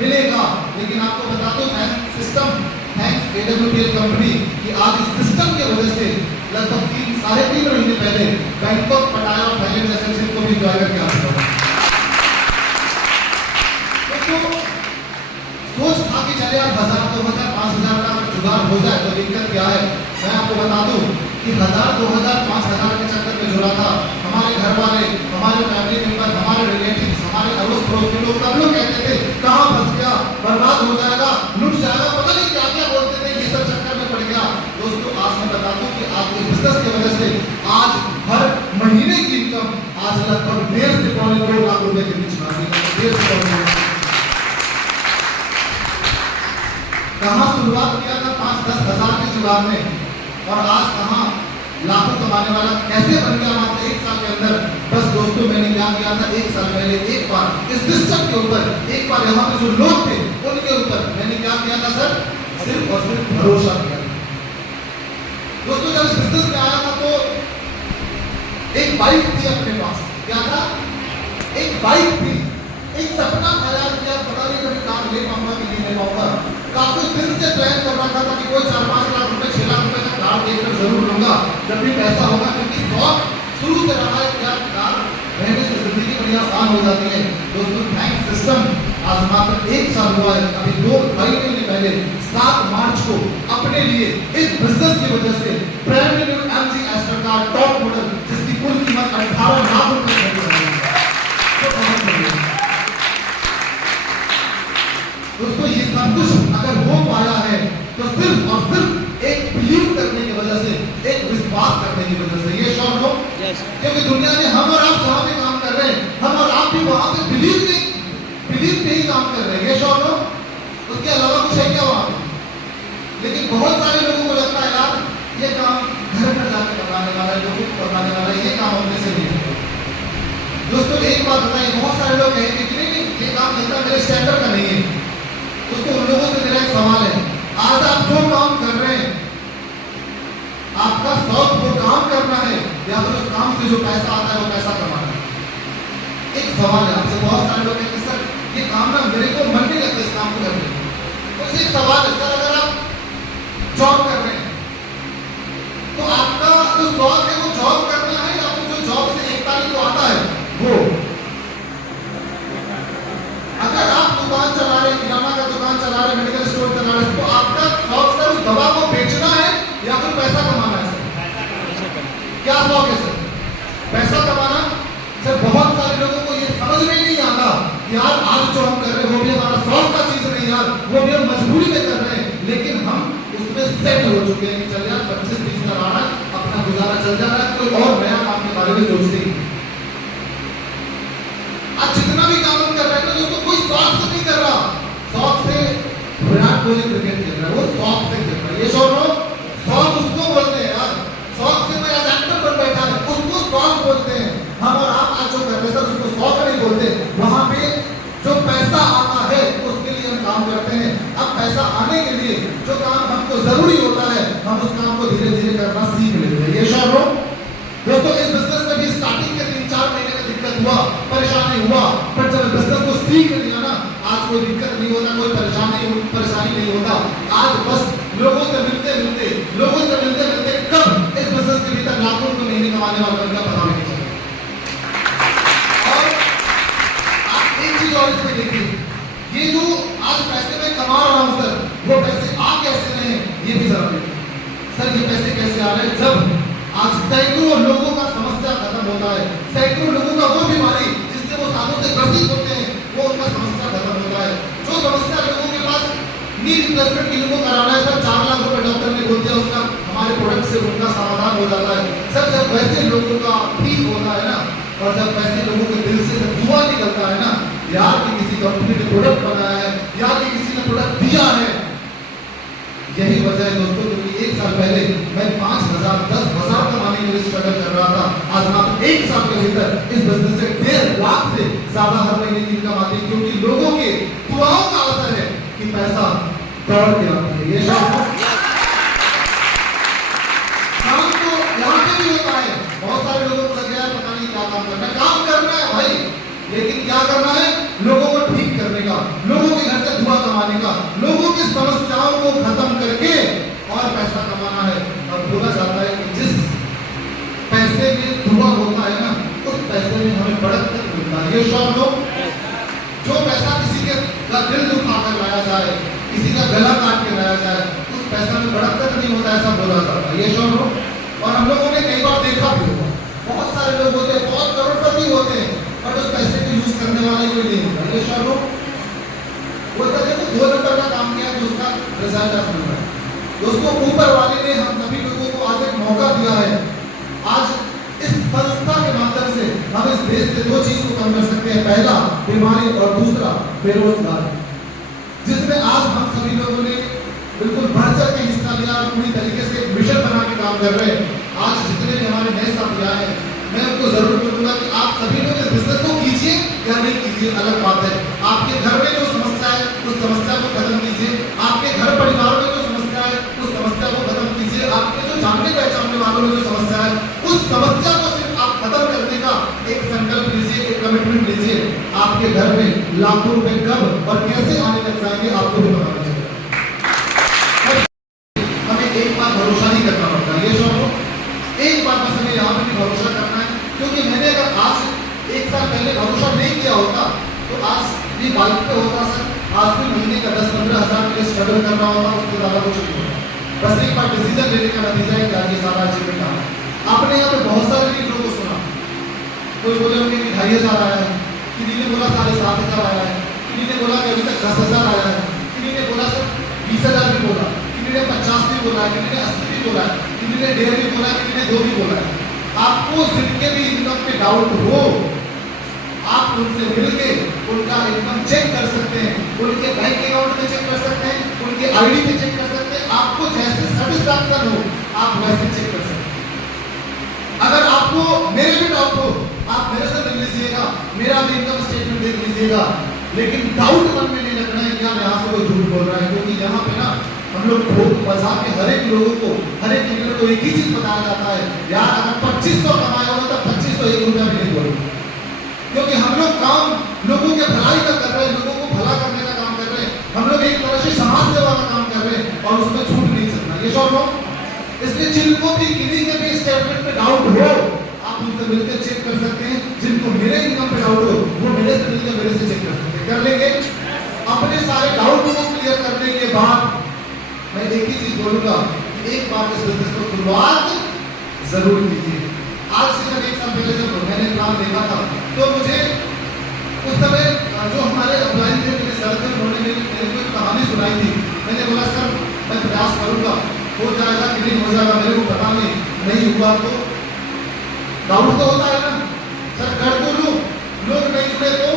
मिलेगा। लेकिन आपको बता दो सिस्टम, थैंक्स AWPL कंपनी की आज इस सिस्टम की वजह से लगभग 3-3.5 महीने पहले बैंकॉक, पटाया और थाईलैंड एसोसिएशन को भी ज्वाइन करके आ चुका। तो सोच था कि चले यार 1000, 2000, 5000 का जुगाड़ हो जाए तो दिक्कत क्या है। मैं आपको बता दूं कि 1000, 2000, 5000 के चक्कर में जुड़ा था। हमारे घर वाले, हमारे फैमिली मेंबर, हमारे रिलेटिव्स, हमारे अड़ोस पड़ोस के लोग, सब लोग कहते थे कहाँ फंस गया, बर्बाद हो जाएगा, लुट जाएगा, पता नहीं क्या क्या बोलते थे, ये सब चक्कर में पड़ गया। दोस्तों आज मैं बता दूं कि आज के बिजनेस की वजह से आज हर महीने की इनकम आज लगभग 1.5 से 2 लाख रुपए के बीच में आ गई। 1.5 से 2 लाख। कहाँ शुरुआत किया था 5-10 हजार की शुरुआत में, और आज कहाँ लाखों कमाने वाला कैसे बन गया मात्र 1 साल के अंदर। बस दोस्तों मैंने क्या किया था, 1 साल पहले एक बार इस सिस्टम के ऊपर, एक बार यहाँ पे जो लोग थे उनके ऊपर मैंने क्या किया था सर, सिर्फ और सिर्फ भरोसा किया। दोस्तों जब इस बिजनेस में आया था तो एक बाइक थी अपने पास, क्या था, एक बाइक थी। एक सपना तैयार किया, पता नहीं कभी कार ले पाऊंगा कि नहीं ले पाऊंगा। काफी दिन से प्लान कर रहा था कि कोई 4-5 लाख रुपए, 6 लाख रुपए का कार लेकर जरूर लूंगा जब भी पैसा होगा, क्योंकि शौक शुरू से रहा है। क्या कार रहने से जिंदगी बड़ी आसान हो जाती है। दोस्तों थैंक्स सिस्टम आज मात्र 1 साल हुआ है। अभी 2 महीने पहले 7 मार्च को अपने लिए इस बिजनेस की वजह से brand new MG Astor car top model, जिसकी कुल कीमत 18 लाख रुपए है। दोस्तों ये सब कुछ अगर हो पाया है तो सिर्फ और सिर्फ एक बिलीव करने की वजह से, एक विश्वास करने की वजह से। ये शॉर्ट हो, क्योंकि दुनिया में हम और आप जहाँ पे काम कर रहे हैं, हम और आप भी वहाँ पे बिलीव पे ही काम कर रहे हैं। ये शॉर्ट हो, उसके अलावा कुछ है क्या वहाँ पे। लेकिन बहुत सारे लोगों को लगता है यार ये काम घर पर जाकर करवाने वाला है, लोगों को करवाने वाला है, ये काम अपने से नहीं होता। दोस्तों एक बात बताइए, बहुत सारे लोग कहेंगे कि नहीं ये काम लगता मेरे स्टैंडर्ड का नहीं है। दोस्तों उन लोगों से मेरा एक सवाल है, आज आप जो काम कर रहे हैं, आपका शौक वो काम करना है या फिर उस काम से जो पैसा आता है वो पैसा कमाना है। एक सवाल है आपसे, बहुत सारे लोग कहते हैं सर ये काम ना मेरे को मन नहीं लगता इस काम को करने में। तो एक सवाल है सर, अगर आप जॉब कर रहे हैं तो आपका जो शौक है वो जॉब करना है या फिर जो जॉब से 1 तारीख को आता है वो। अगर आप दुकान चला रहे, किराना का दुकान चला रहे, मेडिकल स्टोर चला रहे, तो आपका शौक सर उस दवा को बेचना है या फिर पैसा कमाना है सर? क्या शौक है सर? पैसा कमाना। सर बहुत सारे लोगों को ये समझ में नहीं आता यार आज जो हम कर रहे हैं वो भी हमारा शौक का चीज नहीं यार, वो भी हम मजबूरी में कर रहे हैं, लेकिन हम उसमें सेट हो चुके हैं कि चल यार 25-30 का रहा है, अपना गुजारा चल जा रहा है, कोई और नया काम के बारे में सोचते ही। आज जितना भी काम हम कर रहे हैं तो दोस्तों कोई शौक से नहीं कर रहा। शौक से विराट कोहली क्रिकेट खेल रहा है, वो शौक से खेल रहा है। ये शौक उसको बोलते हैं यार, शौक से कोई एक्टर बन बैठा है उसको शौक बोलते हैं। हम और आप आज जो कर रहे हैं सर उसको शौक नहीं बोलते। वहां पे जो पैसा आता है उसके लिए हम काम करते हैं। अब पैसा आने के लिए जो काम हमको जरूरी होता है हम उस काम को धीरे धीरे करना सीख लेते हैं। ये शौक दोस्तों इस बिजनेस में भी स्टार्टिंग के 3-4 महीने में दिक्कत हुआ, परेशानी हुआ, पर जब बिजनेस को सीख लिया आज बस लोगों से मिलते मिलते कब इस बिजनेस के भीतर लाखों रुपए महीने कमाने वाला बन गया पता नहीं चला। और आप एक चीज और इसमें देखिए, ये जो आज पैसे मैं कमा रहा हूं सर, वो पैसे आ कैसे रहे हैं ये भी जरा देखिए। सर ये पैसे कैसे आ रहे हैं, जब आज सैकड़ों लोगों का समस्या खत्म होता है, सैकड़ों लोगों का वो बीमारी जिससे वो सालों से ग्रसित होते हैं, वो उनका समस्या खत्म होता है। जो समस्या लोगों के पास नी रिप्लेसमेंट के लिए को कराना है सर, 4 लाख रुपए डॉक्टर ने बोल दिया, उसका हमारे प्रोडक्ट से उनका समाधान हो जाता है। सर जब वैसे लोगों का ठीक होता है ना, और जब वैसे लोगों के दिल से जब धुआं निकलता है ना, यार कि किसी कंपनी ने प्रोडक्ट बनाया है, यार कि किसी ने प्रोडक्ट दिया है, यही वजह है दोस्तों। क्योंकि 1 साल पहले मैं 5,000 10,000 कमाने के लिए स्ट्रगल कर रहा था, आज मात्र 1 साल के भीतर इस बिजनेस से 1.5 लाख से ज्यादा हर महीने की इनकम आती है, क्योंकि लोगों के दुआओं का असर है कि पैसा दौड़ के आता है। ये काम तो यहाँ पे भी होता है, बहुत सारे लोगों को लग गया पता नहीं क्या काम करना है, काम करना है भाई, लेकिन क्या करना है, लोगों को ठीक करने का, लोगों के घर से धुआं कमाने का, लोगों की समस्याओं को खत्म करके और पैसा कमाना है। और बोला जाता है कि जिस पैसे में धुआं होता है ना, उस पैसे में हमें बढ़त मिलता है। ये शौक हो, जो पैसा किसी के दिल दुखा कर लाया जाए, किसी का गला काट के लाया जाए, उस पैसा में बढ़त नहीं होता, ऐसा बोला जाता है। ये शौक हो, और हम लोगों ने कई बार देखा भी होगा, बहुत सारे लोग होते हैं, बहुत करोड़पति होते हैं, और उस पैसे को यूज करने वाला कोई नहीं होता। ये शौक हो, वो तो देखो 2 नंबर का काम किया तो उसका रिजल्ट आज मिल रहा है। दोस्तों ऊपर वाले ने हम सभी लोगों को आज एक मौका दिया है। आज इस संस्था के माध्यम से हम इस देश से 2 चीज को कम कर सकते हैं, पहला बीमारी और दूसरा बेरोजगारी, जिसमें आज हम सभी लोगों ने बिल्कुल बढ़ चढ़ के हिस्सा लिया और पूरी तरीके से मिशन बना के काम कर रहे हैं। आज जितने भी हमारे नए साथी आए हैं, मैं उनको जरूर बोलूंगा कि आप सभी लोग इस बिजनेस को कीजिए या नहीं कीजिए अलग बात है। आपके घर में जो समस्या है उस समस्या को खत्म कीजिए, आपके घर परिवार में जो समस्या है उस समस्या को खत्म कीजिए, आपके जो जानने पहचानने वालों में जो समस्या है उस समस्या को सिर्फ आप खत्म करने का एक संकल्प लीजिए, एक कमिटमेंट लीजिए। आपके घर में लाखों रुपए कब और कैसे आने लग जाएंगे आपको भी पता चलेगा। हमें एक बार भरोसा नहीं करना पड़ता, ये शौक एक बार बस हमें यहाँ पे भी भरोसा करना है। क्योंकि मैंने अगर आज 1 साल पहले भरोसा नहीं किया होता तो आज भी बाइक पे होता सर, आज भी महीने का 10-15 हज़ार के लिए स्ट्रगल कर रहा होता, उससे ज्यादा कुछ नहीं होता। बस एक बार डिसीजन लेने का नतीजा है कि ये सारा अचीवमेंट आ। आपने यहाँ पे बहुत सारे लीडरों को सुना, कोई बोले उनके 2,500 आया है, किसी ने बोला 7,500 आया है, किसी ने बोला कि अभी तक 10,000 आया है, किसी ने बोला सर 20,000 भी बोला, किसी ने 50 भी बोला, किसी ने 80 भी बोला, किसी ने 1.5 भी बोला, किसी ने 2 भी बोला। आपको जिनके भी इनकम पे डाउट हो, आप उनसे मिलके उनका इनकम चेक कर सकते हैं, उनके बैंक अकाउंट में चेक कर सकते हैं, उनके आईडी पे चेक कर सकते हैं। आपको जैसे सेटिस्फैक्शन हो आप वैसे चेक कर सकते हैं। अगर आपको मेरे भी डाउट हो आप मेरे से मिल लीजिएगा, मेरा भी इनकम स्टेटमेंट देख लीजिएगा, लेकिन डाउट मन में नहीं रखना है कि हम यहाँ से कोई झूठ बोल रहा है। क्योंकि यहाँ पे ना हम लोग ठोक बजा के हर एक लोगों को, हर एक लीडर को एक ही चीज बताया जाता है, यार अगर 2500 कमाया होगा तो 2500 1 रुपया भी नहीं बोलेंगे। क्योंकि हम लोग काम लोगों के भलाई का कर रहे हैं, लोगों को भला करने का काम कर रहे हैं, हम लोग एक तरह से समाज सेवा का काम कर रहे हैं और उसमें छूट नहीं सकता। ये शौक हो, इसलिए जिनको भी किसी के भी स्टेटमेंट पे डाउट हो आप उनसे मिलकर चेक कर सकते हैं। जिनको मेरे इनकम पे डाउट हो वो मेरे से मिलकर मेरे से चेक कर सकते हैं, कर लेंगे। अपने सारे डाउट को क्लियर करने के बाद मैं एक ही चीज बोलूंगा, एक बार इस बिजनेस को शुरुआत जरूर कीजिए। आज से जब 1 साल पहले जब मैंने प्लान देखा था तो मुझे उस समय जो हमारे अपलाइन थे मेरे सर थे, उन्होंने मेरे को एक कहानी सुनाई थी। मैंने बोला सर मैं प्रयास करूंगा, हो जाएगा कि नहीं हो जाएगा मेरे को पता नहीं हुआ तो डाउट तो होता है ना सर, कर तो लूं, लोग नहीं जुड़े तो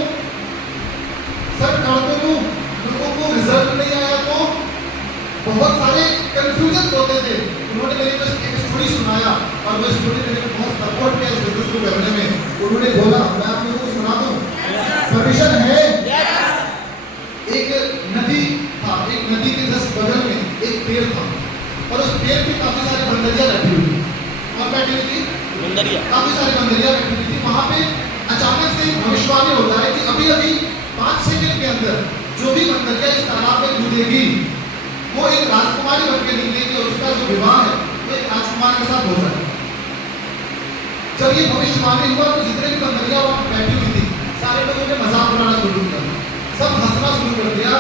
सर, कर तो लूं, लोगों को रिजल्ट नहीं आया तो बहुत सारे कंफ्यूजन होते थे। उन्होंने मेरे को एक स्टोरी सुनाया और वो स्टोरी मेरे को बहुत सपोर्ट किया इस बिजनेस को करने में। उन्होंने बोला मैं आप लोगों को सुना दूं, परमिशन है? एक नदी था, एक नदी के जस्ट बगल में एक पेड़ था और उस पेड़ पे काफी सारी बंदरियां बैठी हुई थी। और बैठी हुई थी काफी सारी बंदरियां बैठी हुई थी। वहां पे अचानक से भविष्यवाणी होता है कि अभी 5 सेकंड के अंदर जो भी बंदरिया इस तालाब में कूदेगी वो एक राजकुमारी बन के निकलेगी और उसका जो विवाह है वो एक राजकुमार के साथ हो जाएगा। जब ये भविष्यवाणी हुआ तो जितने भी बंदरियां वहां बैठी हुई थी सारे लोगों ने मजाक उड़ाना शुरू कर दिया, सब हंसना शुरू कर दिया।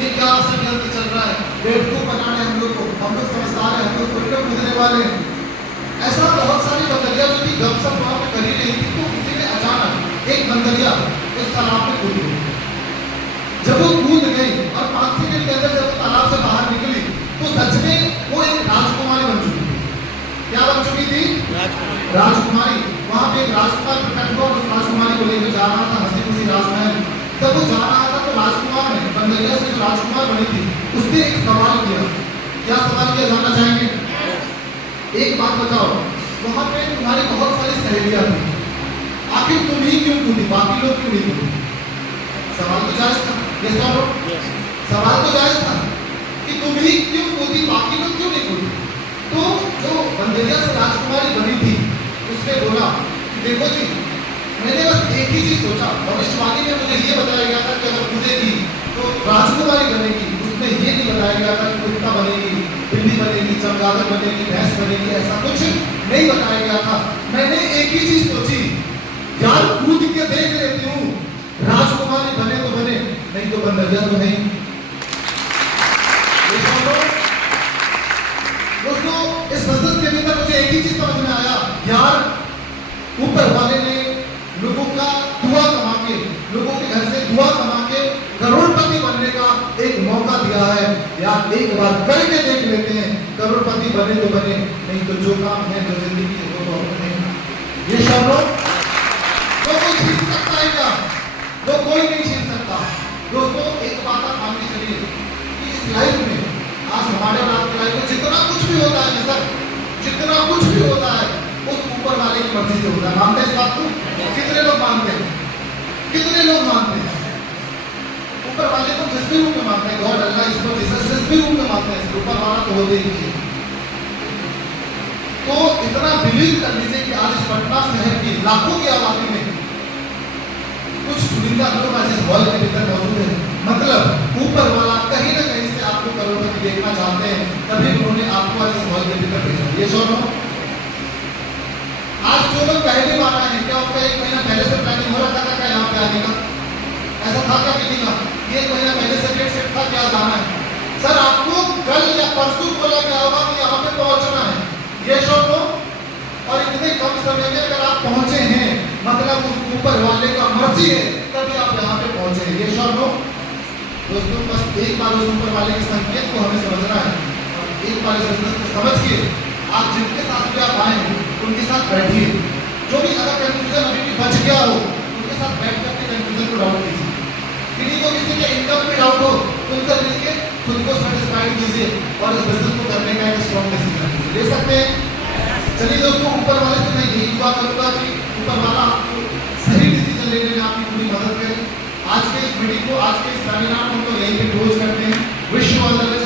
ये क्या षड्यंत्र चल रहा है, बेवकूफ बनाने हम लोग को, हम लोग समझदार हैं, हम लोग उल्टे कूदने वाले हैं। ऐसा बहुत सारी बंदरियां जो थी गपशप वहां पे कर ही रही थी, तो किसी ने अचानक एक बंदरिया उस तालाब में कूद गई। जब वो कूद गई और 5 सेकंड के अंदर जब वो तालाब से बाहर निकली तो सच में वो एक राजकुमारी बन चुकी थी। क्या बन चुकी थी? राजकुमारी। वहां पे एक राजकुमार प्रकट हुआ और उस राजकुमारी को लेकर जा रहा था हंसी खुशी राजमहल। जब वो जा रहा था तो राजकुमार ने बंदरिया से जो राजकुमार बनी थी उसने एक सवाल किया। क्या सवाल किया जानना चाहेंगे? एक बात बताओ, वहां पे तुम्हारी बहुत सारी सहेलियां थी, आखिर तुम ही क्यों कूदी, बाकी लोग क्यों नहीं कूदे? सवाल तो जायज था, ये सवाल तो जायज था कि तुम ही क्यों कूदी, बाकी लोग क्यों नहीं कूदे? तो जो बंदरिया से राजकुमारी बनी थी उसने बोला कि देखो जी, मैंने बस एक ही चीज सोचा, भविष्यवाणी में मुझे ये बताया गया था कि अगर कूदेगी तो राजकुमारी बनेगी, उसमें ये नहीं बताया गया था कि कुत्ता बनेगी, बिल्ली बनेगी, चमगादड़ बनेगी, भैंस बनेगी, ऐसा कुछ नहीं बताया गया था। मैंने एक ही चीज सोची, यार कूद के देख लेती हूँ, राजकुमारी बने तो बने, नहीं तो बंदरिया तो नहीं। दोस्तों, इस बिजनेस के भीतर मुझे एक ही चीज समझ में आया, यार ऊपर वाले ने लोगों का दुआ कमा के, लोगों के घर से दुआ कमा के करोड़पति बनने का एक मौका दिया है। यार एक बार करके देख लेते हैं, करोड़पति बने तो बने, नहीं तो जो काम है, जो जिंदगी है वो तो अपने। ये शब्दों वो कोई छीन सकता है क्या? वो कोई नहीं छीन सकता। दोस्तों, एक बात आप मान के चलिए कि इस लाइफ में, आज हमारे और आपकी लाइफ में जितना कुछ भी होता है सर, जितना कुछ भी होता है उस ऊपर वाले की मर्जी से होता है। मानते हैं इस बात को? कितने लोग मानते हैं? कितने लोग मानते हैं? ऊपर वाले को जिस भी रूप में मानते हैं, गॉड, अल्लाह, ईश्वर, जीसस, जिस भी रूप में मानते हैं, ऊपर वाला तो होते ही है। तो इतना बिलीव कर लीजिए कि आज इस पटना शहर की लाखों की आबादी में कुछ चुनिंदा लोग आज इस हॉल के भीतर मौजूद है। मतलब ऊपर वाला कहीं ना कहीं से आपको करोड़पति देखना चाहते हैं, तभी उन्होंने आपको आज इस हॉल के भीतर भेजा। ये सुनो, आज जो लोग पहले माना है, क्या उनका 1 महीना पहले से प्लानिंग हो रखा था क्या यहाँ पे आने का? ऐसा था क्या किसी का? 1 महीना पहले से डेट सेट था क्या जाना है? सर, आपको कल या परसों बोला गया होगा कि यहाँ पे पहुंचना है, ये शो, और इतने कम समय में अगर आप पहुंचे हैं, मतलब उस ऊपर वाले का मर्जी है तभी आप यहाँ पे पहुंचे हैं। ये शो। दोस्तों, बस एक बार उस ऊपर वाले के संकेत को हमें समझना है, एक बार इस बिजनेस को समझ के आप जिनके साथ भी आप आए हैं उनके साथ बैठिए। जो भी अगर कंफ्यूजन अभी भी बच गया हो, उनके साथ बैठ करके कंफ्यूजन को डाउट कीजिए। किसी को किसी के इनकम पे डाउट हो, उनसे मिलकर खुद को सेटिस्फाइड कीजिए और इस बिजनेस को करने का एक स्ट्रॉन्ग डिसीजन ले सकते हैं। चलिए दोस्तों, ऊपर वाले से मैं यही दुआ करूंगा कि ऊपर वाला आपको सही डिसीजन लेने में आपकी पूरी मदद करे। आज के इस मीटिंग को, आज के इस सेमिनार को हम लोग यहीं पे क्लोज करते हैं। Wish you all the best.